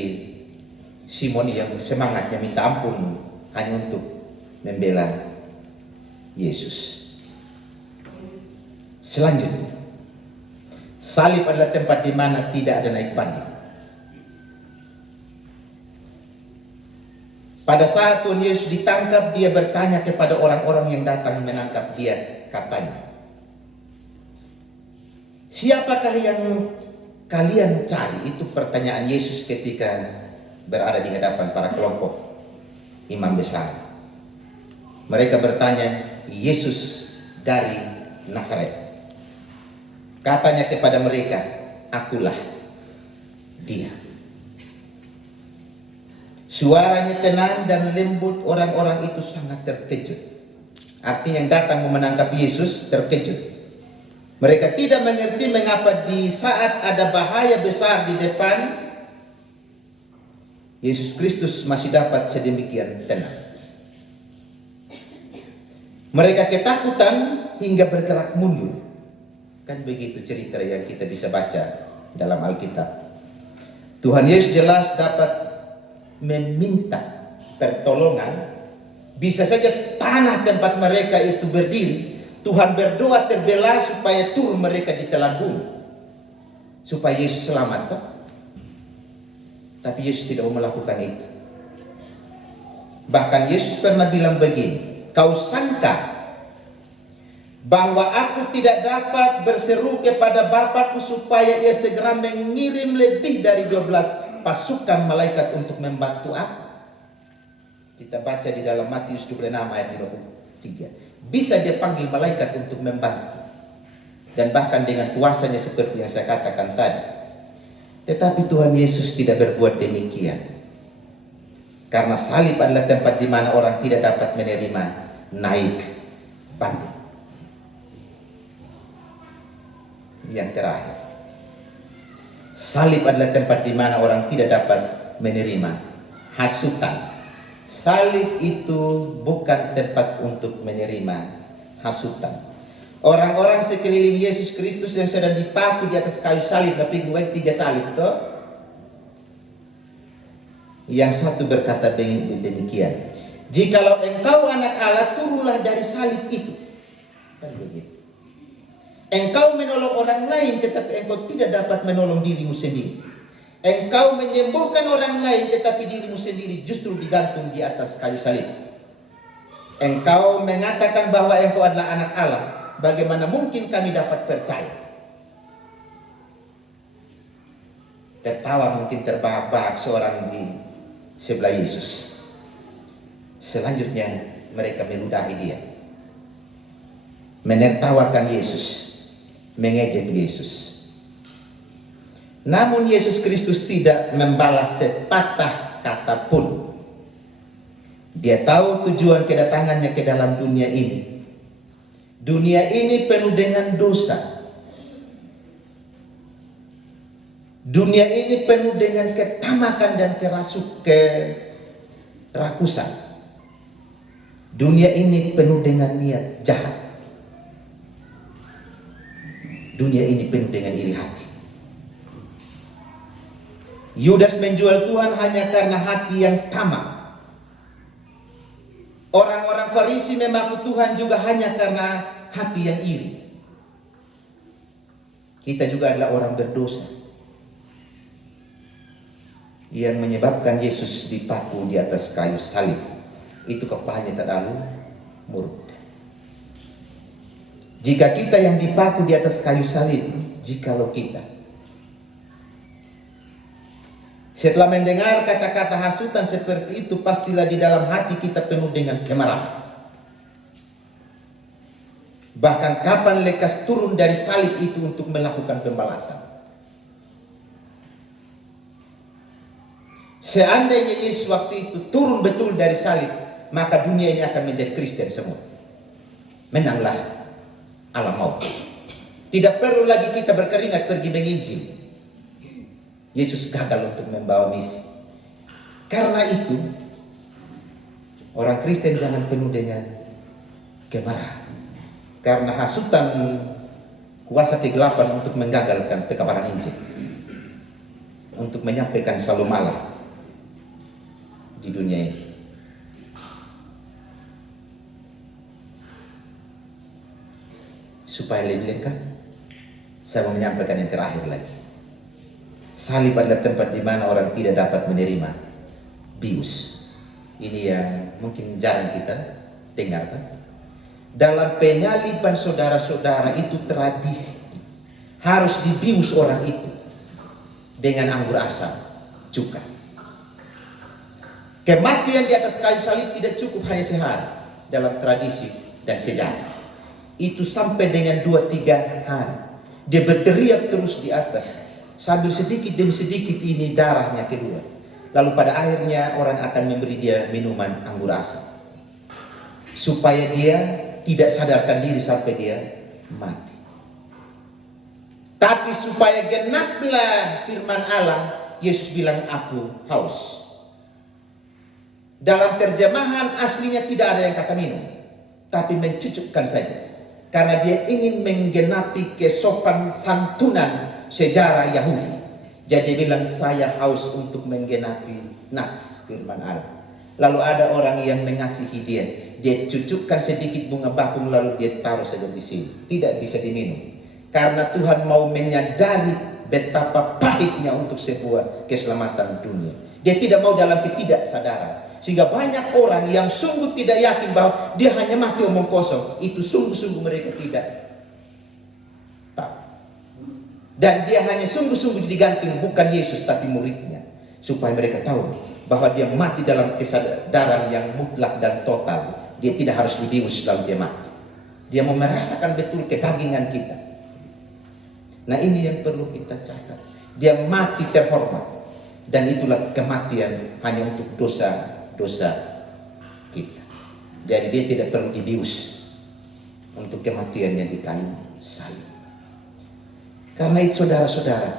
Simon yang semangatnya minta ampun hanya untuk membela Yesus. Selanjutnya, salib adalah tempat di mana tidak ada naik banding. Pada saat Tuhan Yesus ditangkap, dia bertanya kepada orang-orang yang datang menangkap dia, katanya, "Siapakah yang kalian cari?" Itu pertanyaan Yesus ketika berada di hadapan para kelompok imam besar. Mereka bertanya, "Yesus dari Nazaret." Katanya kepada mereka, "Akulah dia." Suaranya tenang dan lembut, orang-orang itu sangat terkejut. Artinya yang datang menangkap Yesus terkejut. Mereka tidak mengerti mengapa di saat ada bahaya besar di depan, Yesus Kristus masih dapat sedemikian tenang. Mereka ketakutan hingga bergerak mundur. Kan begitu cerita yang kita bisa baca dalam Alkitab. Tuhan Yesus jelas dapat meminta pertolongan. Bisa saja tanah tempat mereka itu berdiri, Tuhan berdoa terbelah supaya turun mereka di telan bumi, supaya Yesus selamat. Tapi Yesus tidak mau melakukan itu. Bahkan Yesus pernah bilang begini, "Kau sangka bahwa aku tidak dapat berseru kepada Bapakku supaya ia segera mengirim lebih dari 12 pasukan malaikat untuk membantu aku?" Kita baca di dalam Matius 26 ayat 23. Bisa dia panggil malaikat untuk membantu. Dan bahkan dengan kuasanya seperti yang saya katakan tadi. Tetapi Tuhan Yesus tidak berbuat demikian. Karena salib adalah tempat di mana orang tidak dapat menerima naik banding. Yang terakhir, salib adalah tempat di mana orang tidak dapat menerima hasutan. Salib itu bukan tempat untuk menerima hasutan. Orang-orang sekeliling Yesus Kristus yang sedang dipaku di atas kayu salib, tapi gue 3 salib toh. Yang satu berkata demikian, "Jikalau engkau anak Allah, turunlah dari salib itu." Kan begitu. Engkau menolong orang lain, tetapi engkau tidak dapat menolong dirimu sendiri. Engkau menyembuhkan orang lain, tetapi dirimu sendiri justru digantung di atas kayu salib. Engkau mengatakan bahwa engkau adalah anak Allah. Bagaimana mungkin kami dapat percaya? Tertawa mungkin terbahak-bahak seorang di sebelah Yesus. Selanjutnya mereka meludahi dia, menertawakan Yesus, mengejek Yesus. Namun Yesus Kristus tidak membalas sepatah kata pun. Dia tahu tujuan kedatangannya ke dalam dunia ini. Dunia ini penuh dengan dosa. Dunia ini penuh dengan ketamakan dan kerakusan. Dunia ini penuh dengan niat jahat. Dunia ini penuh dengan iri hati. Yudas menjual Tuhan hanya karena hati yang tamak. Orang-orang Farisi mengaku Tuhan juga hanya karena hati yang iri. Kita juga adalah orang berdosa yang menyebabkan Yesus dipaku di atas kayu salib. Itu kepalanya terlalu murung. Jika kita yang dipaku di atas kayu salib, jikalau kita setelah mendengar kata-kata hasutan seperti itu, pastilah di dalam hati kita penuh dengan kemarahan. Bahkan kapan lekas turun dari salib itu untuk melakukan pembalasan. Seandainya Yesus waktu itu turun betul dari salib, maka dunia ini akan menjadi Kristen semua. Menanglah alam maut. Tidak perlu lagi kita berkeringat pergi menginjil. Yesus gagal untuk membawa misi. Karena itu, orang Kristen jangan penuh dengan kemarahan. Karena hasutan kuasa kegelapan untuk menggagalkan pekabaran Injil. Untuk menyampaikan selalu malah di dunia ini. Supaya lebih lengkap, saya mau menyampaikan yang terakhir lagi. Salib adalah tempat di mana orang tidak dapat menerima bius. Ini yang mungkin jarang kita dengar, kan? Dalam penyaliban saudara-saudara itu tradisi. Harus dibius orang itu dengan anggur asam, cuka. Kematian di atas kayu salib tidak cukup hanya sehari dalam tradisi dan sejarah. Itu sampai dengan 2-3 hari. Dia berteriak terus di atas. Sambil sedikit demi sedikit ini darahnya keluar. Lalu pada akhirnya orang akan memberi dia minuman anggur asam. Supaya dia tidak sadarkan diri sampai dia mati. Tapi supaya genaplah firman Allah, Yesus bilang, aku haus. Dalam terjemahan aslinya tidak ada yang kata minum, tapi mencucukkan saja. Karena dia ingin menggenapi kesopan santunan sejarah Yahudi. Jadi dia bilang, saya haus untuk menggenapi nats firman Allah. Lalu ada orang yang mengasihi dia. Dia cucukkan sedikit bunga bakung lalu dia taruh saja di sini. Tidak bisa diminum. Karena Tuhan mau menyadari betapa pahitnya untuk sebuah keselamatan dunia. Dia tidak mau dalam ketidaksadaran. Sehingga banyak orang yang sungguh tidak yakin bahwa dia hanya mati omong kosong. Itu sungguh-sungguh mereka tidak tahu. Dan dia hanya sungguh-sungguh digantung bukan Yesus tapi muridnya. Supaya mereka tahu bahwa dia mati dalam kesadaran yang mutlak dan total. Dia tidak harus dibius lalu dia mati. Dia mau merasakan betul kedagingan kita. Nah ini yang perlu kita catat. Dia mati terhormat. Dan itulah kematian hanya untuk dosa kita. Jadi dia tidak perlu dibius untuk kematiannya di kayu salib. Karena itu saudara-saudara,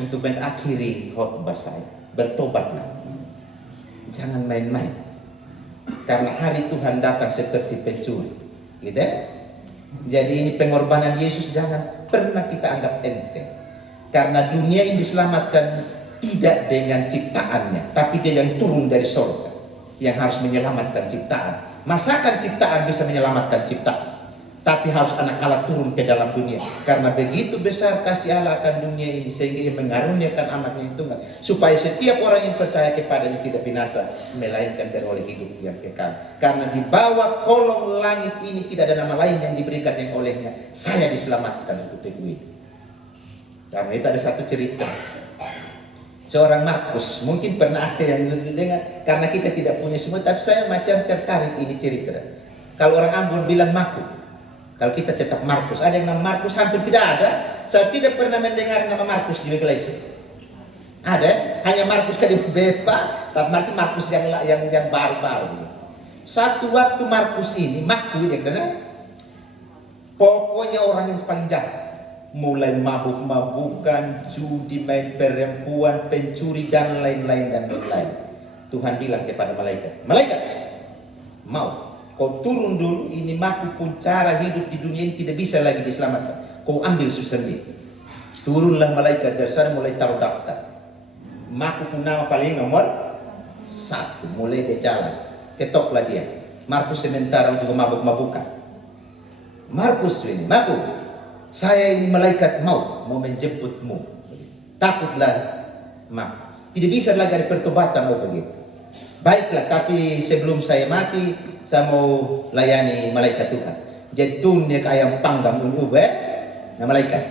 untuk mengakhiri khotbah saya, bertobatlah. Jangan main-main. Karena hari Tuhan datang seperti pencuri. Gitu ya? Jadi ini pengorbanan Yesus jangan pernah kita anggap enteng. Karena dunia ini diselamatkan tidak dengan ciptaannya, tapi dia yang turun dari surga yang harus menyelamatkan ciptaan. Masakan ciptaan bisa menyelamatkan ciptaan? Tapi harus anak Allah turun ke dalam dunia. Karena begitu besar kasih Allah akan dunia ini, sehingga ia mengaruniakan anaknya yang tunggal, supaya setiap orang yang percaya kepadanya tidak binasa, melainkan beroleh hidup yang kekal. Karena di bawah kolong langit ini tidak ada nama lain yang diberikan yang olehnya saya diselamatkan untuk itu. Karena itu ada satu cerita. Seorang Markus, mungkin pernah ada yang dengar, karena kita tidak punya semua, tapi saya macam tertarik ini cerita. Kalau orang Ambon bilang Maku, kalau kita tetap Markus. Ada yang nama Markus, hampir tidak ada. Saya tidak pernah mendengar nama Markus di Malaysia. Ada, hanya Markus dari Bepa, tapi Markus yang baru-baru. Satu waktu Markus ini, Maku dia kena, pokoknya orang yang paling jahat. Mulai mabuk-mabukan, judi, main perempuan, pencuri, dan lain-lain. Tuhan bilang kepada malaikat, malaikat, mau kau turun dulu, ini Maku pun cara hidup di dunia ini tidak bisa lagi diselamatkan. Kau ambil sendiri. Turunlah malaikat dari sana, mulai taruh daftar. Maku pun nama paling nomor 1, mulai dia jalan. Ketoklah dia. Markus sementara juga mabuk-mabukan. Markus ini, Maku, saya ini malaikat mau menjemputmu. Takutlah, Maku. Tidak bisa lagi ada pertobatan begitu. Baiklah, tapi sebelum saya mati, saya mau layani malaikat Tuhan. Jadi tunya ke ayam panggang nah malaikat.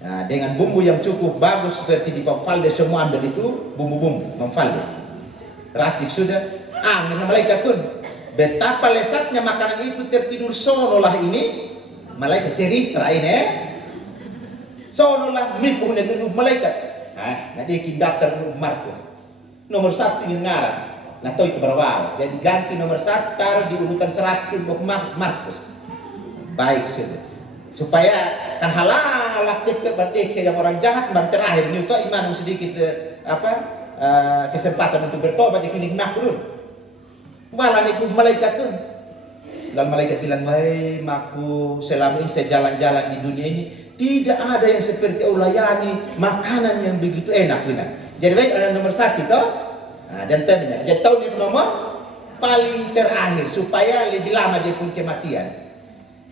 Nah, dengan bumbu yang cukup bagus seperti di Pamfaldes, semua ambil itu bumbu-bumbu Pamfaldes. Racik sudah, dengan malaikat Tuhan. Betapa lezatnya makanan itu, tertidur sonolah ini malaikat cerita ini. Sonolah mipuhnya dulu malaikat. Nah dia daftar Markus. Nomor 1 yang ngarang. Nah tahu itu berawal. Jadi ganti nomor 1 taruh di urutan 100 untuk Markus. Baik sudah. Supaya kan halal yang orang jahat bang terakhir ini itu iman sedikit kesempatan untuk bertobat di klinik maklum. Malah itu malaikat tuh. Lalu malaikat bilang, "Wahai makku, selama ini saya jalan-jalan di dunia ini tidak ada yang seperti kau layani makanan yang begitu enak." Jadi baik ada nomor 1 toh. Nah, dan temennya. Jadi tahu itu nomor paling terakhir supaya lebih lama dia pun kematian.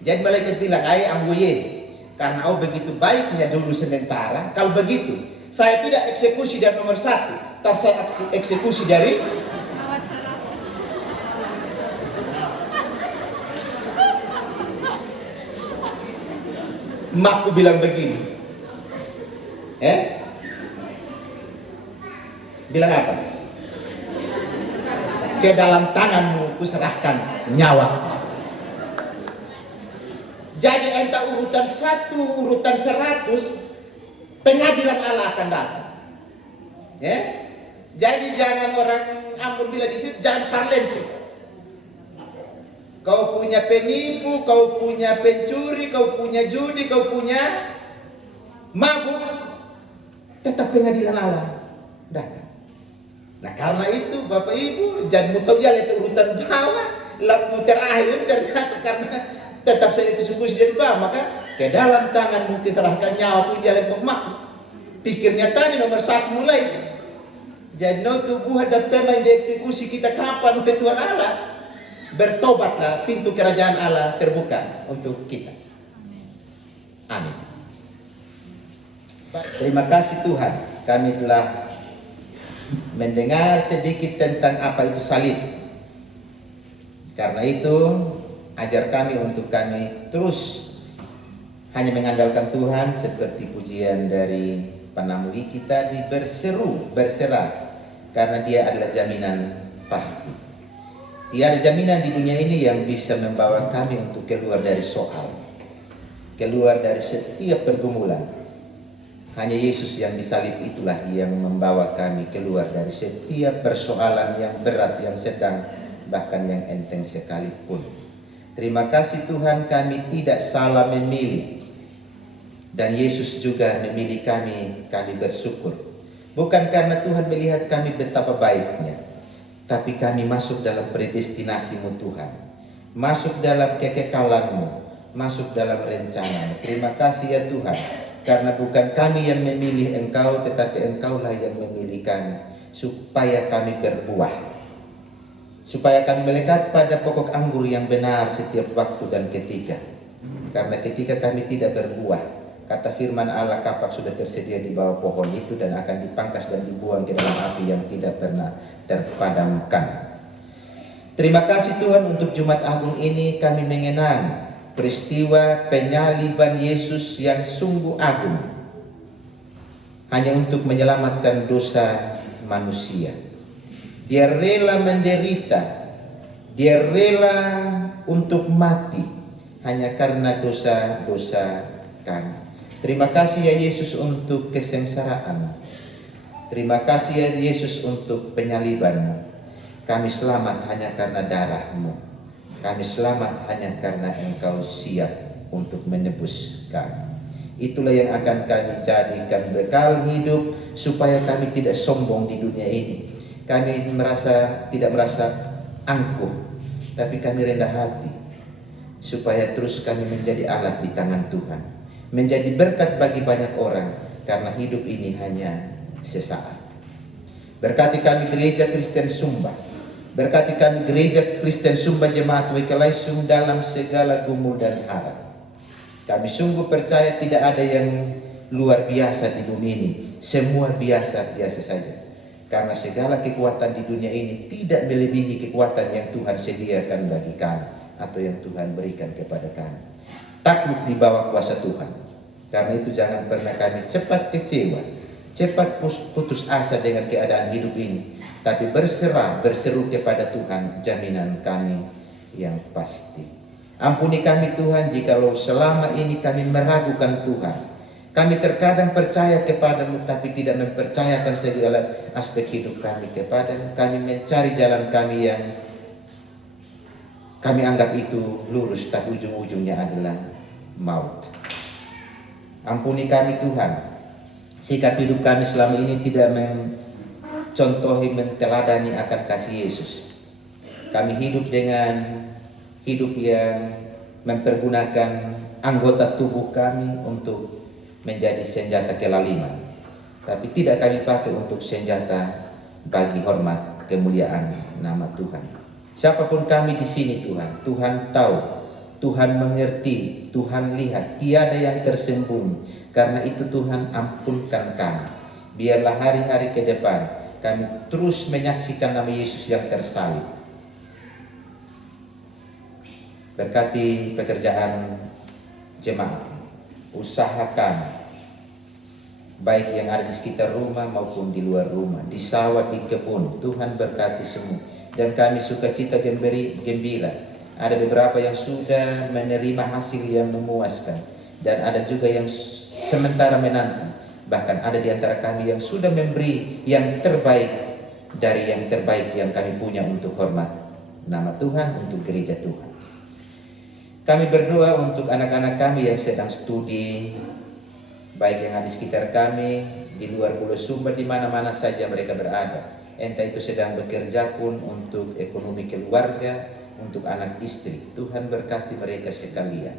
Jadi malaikat bilang, "Ai ambuye, karena kau begitu baiknya dulu sementara. Kalau begitu, saya tidak eksekusi dari nomor 1, tapi saya eksekusi dari Nomor 100. makku bilang begini." Bilang apa? "Ke dalam tanganmu kuserahkan nyawa." Jadi entah urutan 1, urutan 100, pengadilan Allah akan datang. Jadi jangan orang Ambon bila di situ, jangan parlentik. Kau punya penipu, kau punya pencuri, kau punya judi, kau punya mabuk, tetap pengadilan Allah datang. Nah karena itu Bapak Ibu jangan mau tahu jalan itu urutan bawah, lalu terakhir ternyata karena tetap saya eksekusi dari bawah, maka ke dalam tanganmu diserahkan nyawa pun jalan mak. Pikirnya tadi nomor 1 mulai. Jadi tubuh ada pemain dieksekusi kita kapan oleh Tuhan Allah. Bertobatlah, pintu kerajaan Allah terbuka untuk kita. Amin. Terima kasih Tuhan, kami telah mendengar sedikit tentang apa itu salib. Karena itu ajar kami untuk kami terus hanya mengandalkan Tuhan seperti pujian dari penamuri kita di berserah karena dia adalah jaminan pasti. Tiada jaminan di dunia ini yang bisa membawa kami untuk keluar dari soal, keluar dari setiap pergumulan. Hanya Yesus yang disalib itulah yang membawa kami keluar dari setiap persoalan yang berat, yang sedang, bahkan yang enteng sekalipun. Terima kasih Tuhan, kami tidak salah memilih. Dan Yesus juga memilih kami bersyukur. Bukan karena Tuhan melihat kami betapa baiknya, tapi kami masuk dalam predestinasi-Mu Tuhan. Masuk dalam kekekalan-Mu, masuk dalam rencana-Mu. Terima kasih ya Tuhan. Karena bukan kami yang memilih Engkau, tetapi Engkaulah yang memilih kami, supaya kami berbuah, supaya kami melekat pada pokok anggur yang benar setiap waktu dan ketika. Karena ketika kami tidak berbuah, kata firman Allah, kapak sudah tersedia di bawah pohon itu dan akan dipangkas dan dibuang ke dalam api yang tidak pernah terpadamkan. Terima kasih Tuhan, untuk Jumat Agung ini kami mengenang peristiwa penyaliban Yesus yang sungguh agung, hanya untuk menyelamatkan dosa manusia. Dia rela menderita, dia rela untuk mati hanya karena dosa-dosa kami. Terima kasih ya Yesus untuk kesengsaraan. Terima kasih ya Yesus untuk penyaliban-Mu. Kami selamat hanya karena darah-Mu. Kami selamat hanya karena Engkau siap untuk menebus kami. Itulah yang akan kami jadikan bekal hidup, supaya kami tidak sombong di dunia ini. Kami tidak merasa angkuh, tapi kami rendah hati, supaya terus kami menjadi alat di tangan Tuhan, menjadi berkat bagi banyak orang, karena hidup ini hanya sesaat. Berkati kami Gereja Kristen Sumba, berkati kami Gereja Kristen Sumba Jemaat Wekalaisung dalam segala gumul dan harap. Kami sungguh percaya tidak ada yang luar biasa di dunia ini, semua biasa-biasa saja. Karena segala kekuatan di dunia ini tidak melebihi kekuatan yang Tuhan sediakan bagi kami, atau yang Tuhan berikan kepada kami. Takluk di bawah kuasa Tuhan. Karena itu jangan pernah kami cepat kecewa, cepat putus asa dengan keadaan hidup ini, tapi berseru kepada Tuhan, jaminan kami yang pasti. Ampuni kami Tuhan, jikalau selama ini kami meragukan Tuhan, Kami terkadang percaya kepadamu tapi tidak mempercayakan segala aspek hidup kami kepadamu. Kami mencari jalan kami yang kami anggap itu lurus, tapi ujung-ujungnya adalah maut. Ampuni kami Tuhan, sikap hidup kami selama ini tidak mencontohi, menteladani akan kasih Yesus. Kami hidup dengan hidup yang mempergunakan anggota tubuh kami untuk menjadi senjata kelaliman, tapi tidak kami pakai untuk senjata bagi hormat kemuliaan nama Tuhan. Siapapun kami di sini Tuhan, Tuhan tahu, Tuhan mengerti, Tuhan lihat, tiada yang tersembunyi. Karena itu Tuhan ampunkan kami. Biarlah hari-hari ke depan kami terus menyaksikan nama Yesus yang tersalib. Berkati pekerjaan jemaat, usaha kami, baik yang ada di sekitar rumah maupun di luar rumah, di sawah, di kebun. Tuhan berkati semua. Dan kami sukacita gembira. Ada beberapa yang sudah menerima hasil yang memuaskan, dan ada juga yang sementara menanti. Bahkan ada di antara kami yang sudah memberi yang terbaik dari yang terbaik yang kami punya untuk hormat nama Tuhan, untuk gereja Tuhan. Kami berdoa untuk anak-anak kami yang sedang studi, baik yang ada di sekitar kami, di luar Pulau Sumber, di mana-mana saja mereka berada. Entah itu sedang bekerja pun untuk ekonomi keluarga, untuk anak istri. Tuhan berkati mereka sekalian.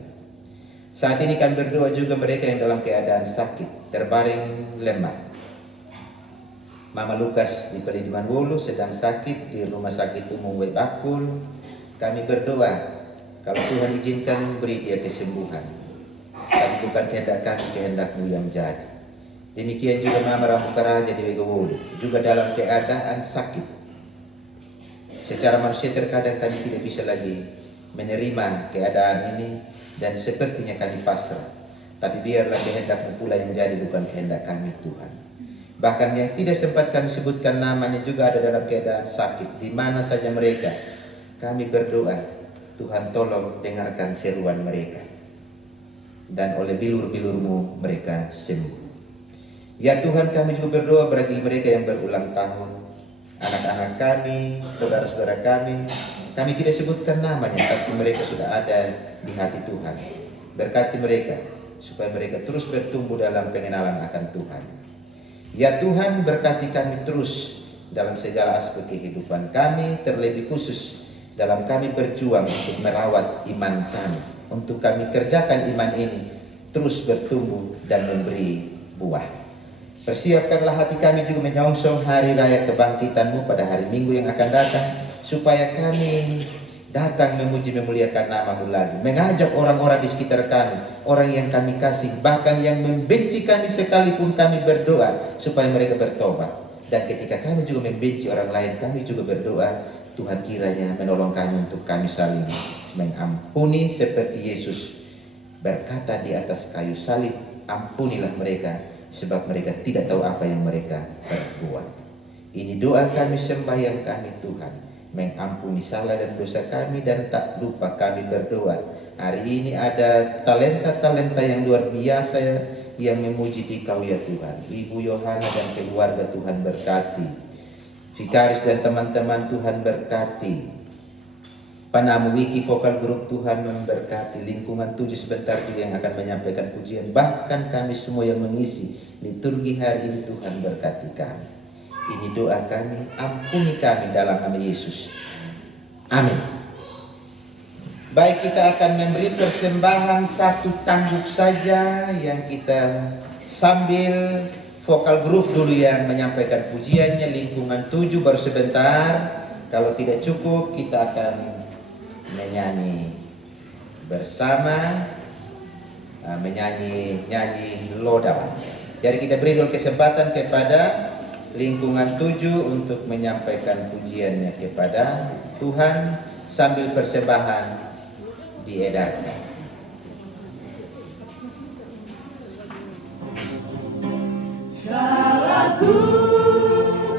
Saat ini kami berdoa juga mereka yang dalam keadaan sakit, terbaring lemah. Mama Lukas di Pelidiman Wulu sedang sakit di Rumah Sakit Umum Webakul. Kami berdoa, kalau Tuhan izinkan beri dia kesembuhan. Tapi bukan kehendak kami, kehendakmu yang jadi. Demikian juga Mama Ramukaraja di Wegawulu, juga dalam keadaan sakit. Secara manusia terkadang kami tidak bisa lagi menerima keadaan ini, dan sepertinya kami pasrah. Tapi biarlah kehendakmu pula yang jadi, bukan kehendak kami Tuhan. Bahkan yang tidak sempat kami sebutkan namanya juga ada dalam keadaan sakit. Di mana saja mereka, kami berdoa, Tuhan tolong dengarkan seruan mereka. Dan oleh bilur-bilurmu mereka sembuh. Ya Tuhan, kami juga berdoa bagi mereka yang berulang tahun, anak-anak kami, saudara-saudara kami tidak sebutkan namanya, tapi mereka sudah ada di hati Tuhan. Berkati mereka, supaya mereka terus bertumbuh dalam pengenalan akan Tuhan. Ya Tuhan, berkati kami terus dalam segala aspek kehidupan kami, terlebih khusus dalam kami berjuang untuk merawat iman kami, untuk kami kerjakan iman ini terus bertumbuh dan memberi buah. Persiapkanlah hati kami juga menyongsong hari raya kebangkitan-Mu pada hari Minggu yang akan datang, supaya kami datang memuji memuliakan nama-Mu lagi, mengajak orang-orang di sekitar kami, orang yang kami kasih, bahkan yang membenci kami sekalipun kami berdoa supaya mereka bertobat. Dan ketika kami juga membenci orang lain, kami juga berdoa, Tuhan kiranya menolong kami untuk kami saling mengampuni seperti Yesus berkata di atas kayu salib, ampunilah mereka sebab mereka tidak tahu apa yang mereka perbuat. Ini doa kami, sembahyang kami Tuhan, mengampuni salah dan dosa kami, dan tak lupa kami berdoa. Hari ini ada talenta-talenta yang luar biasa yang memuji Dikau ya Tuhan. Ibu Yohana dan keluarga Tuhan berkati. Vikaris dan teman-teman Tuhan berkati. Panamu Wiki Vokal Grup Tuhan memberkati. Lingkungan 7 sebentar juga yang akan menyampaikan pujian. Bahkan kami semua yang mengisi liturgi hari ini, Tuhan berkati kami. Ini doa kami, ampuni kami dalam nama Yesus. Amin. Baik, kita akan memberi persembahan satu tangguk saja yang kita sambil vokal grup dulu yang menyampaikan pujiannya. Lingkungan 7 baru sebentar. Kalau tidak cukup, kita akan menyanyi bersama, menyanyi Lodawa. Jadi kita beri dulu kesempatan kepada lingkungan 7 untuk menyampaikan pujiannya kepada Tuhan sambil persembahan diedarkan. Aku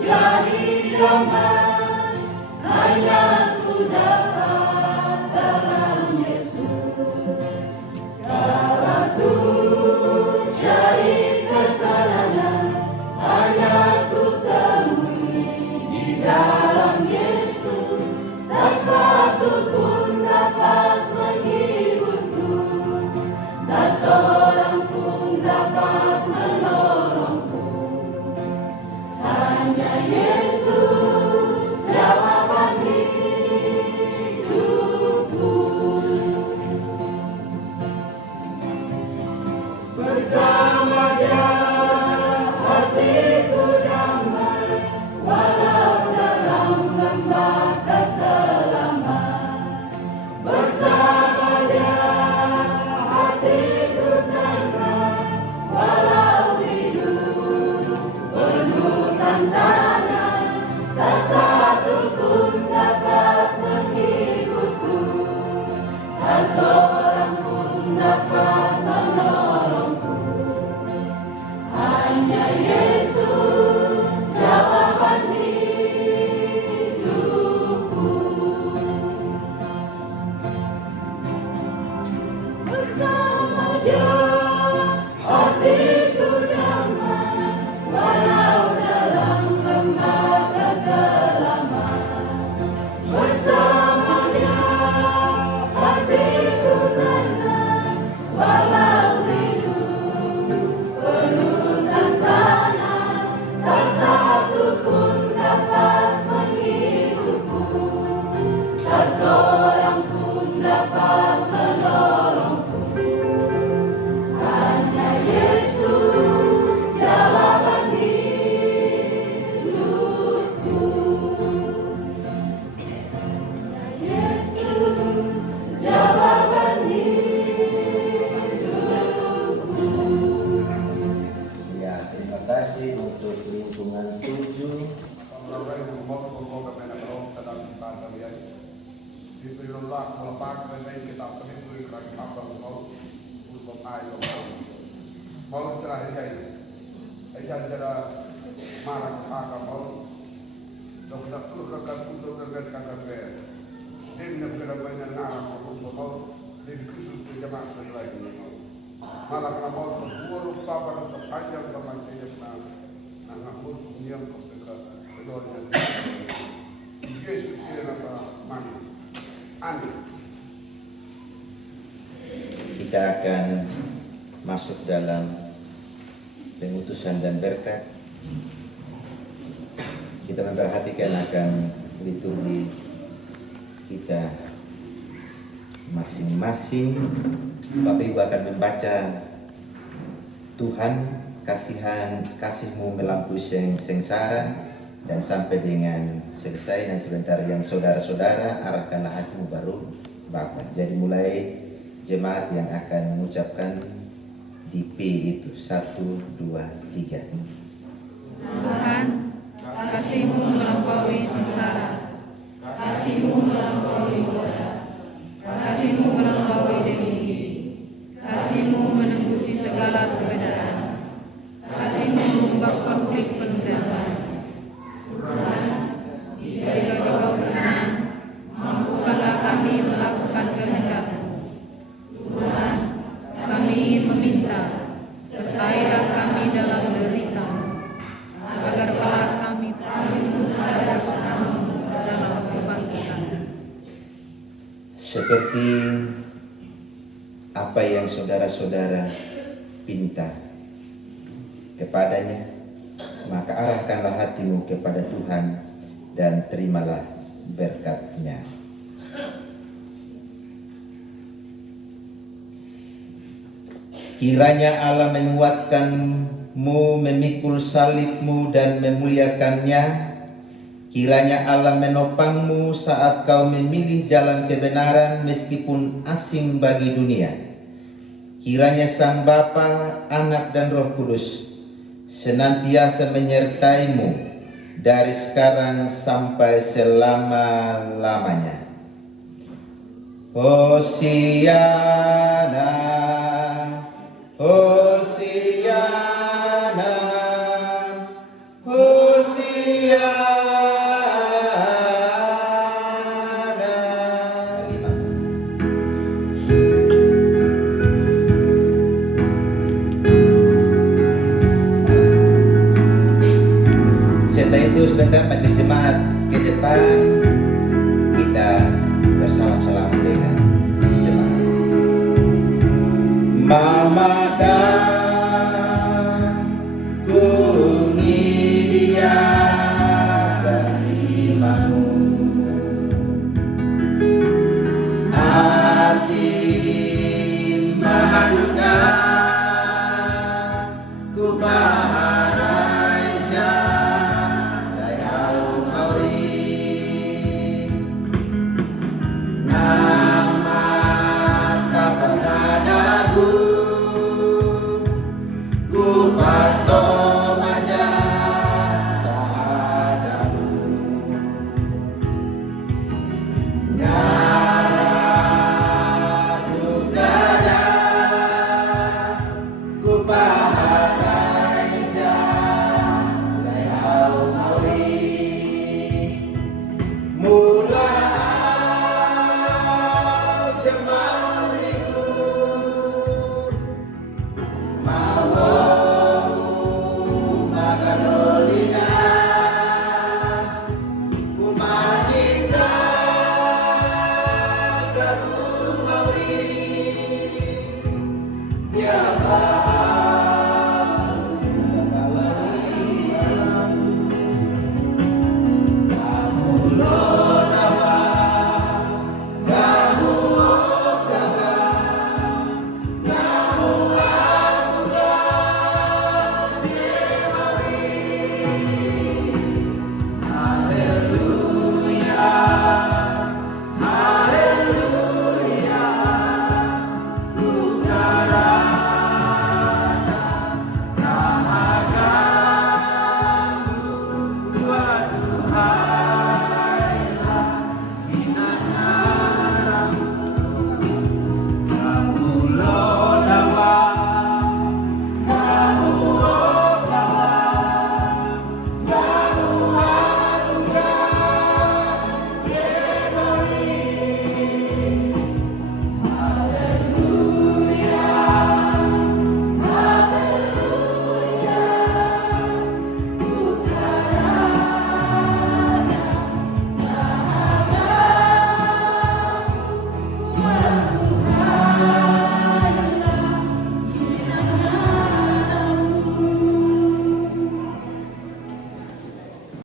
jadi damai, hanya ku dapat dalam Yesus. Aku jadi Bismillah melepas dari kita penuh kerana apa mau untuk ayo mau terakhir jadi ajar cara marah apa mau dokter tu kakak untuk kakak kakak dia nak kena banyak narap untuk mau dia khusus tu jemaah tu lagi malah kalau mau buruk apa sepanjang zaman saya pernah ngapur yang dekat kedornya Yesus dia apa mana Amin. Kita akan masuk dalam pengutusan dan berkat. Kita memperhatikan akan liturgi kita masing-masing. Bapak Ibu akan membaca Tuhan kasih-Mu melampaui sengsara dan sampai dengan selesai. Dan sebentar yang saudara-saudara arahkanlah hatimu baru Bapa. Jadi mulai jemaat yang akan mengucapkan di P itu 1, 2, 3. Tuhan, kasih-Mu melampaui sengsara, kasih-Mu melampaui goda, kasih-Mu melampaui dengki, kasih-Mu menembusi segala perbedaan, kasih-Mu mengubah konflik penuh damai. Jika Engkau berkenan, mampukanlah kami melakukan kehendak-Mu. Tuhan, kami ingin meminta, sertailah kami dalam derita, agar kelak kami penuh pada bersama-Mu dalam kebangkitan. Seperti apa yang saudara-saudara pinta kepadanya, maka arahkanlah hatimu kepada Tuhan dan terimalah berkat-Nya. Kiranya Allah menguatkan-Mu, memikul salib-Mu dan memuliakan-Nya. Kiranya Allah menopang-Mu saat kau memilih jalan kebenaran meskipun asing bagi dunia. Kiranya Sang Bapa, Anak dan Roh Kudus senantiasa menyertai-Mu dari sekarang sampai selama-lamanya. Hosiana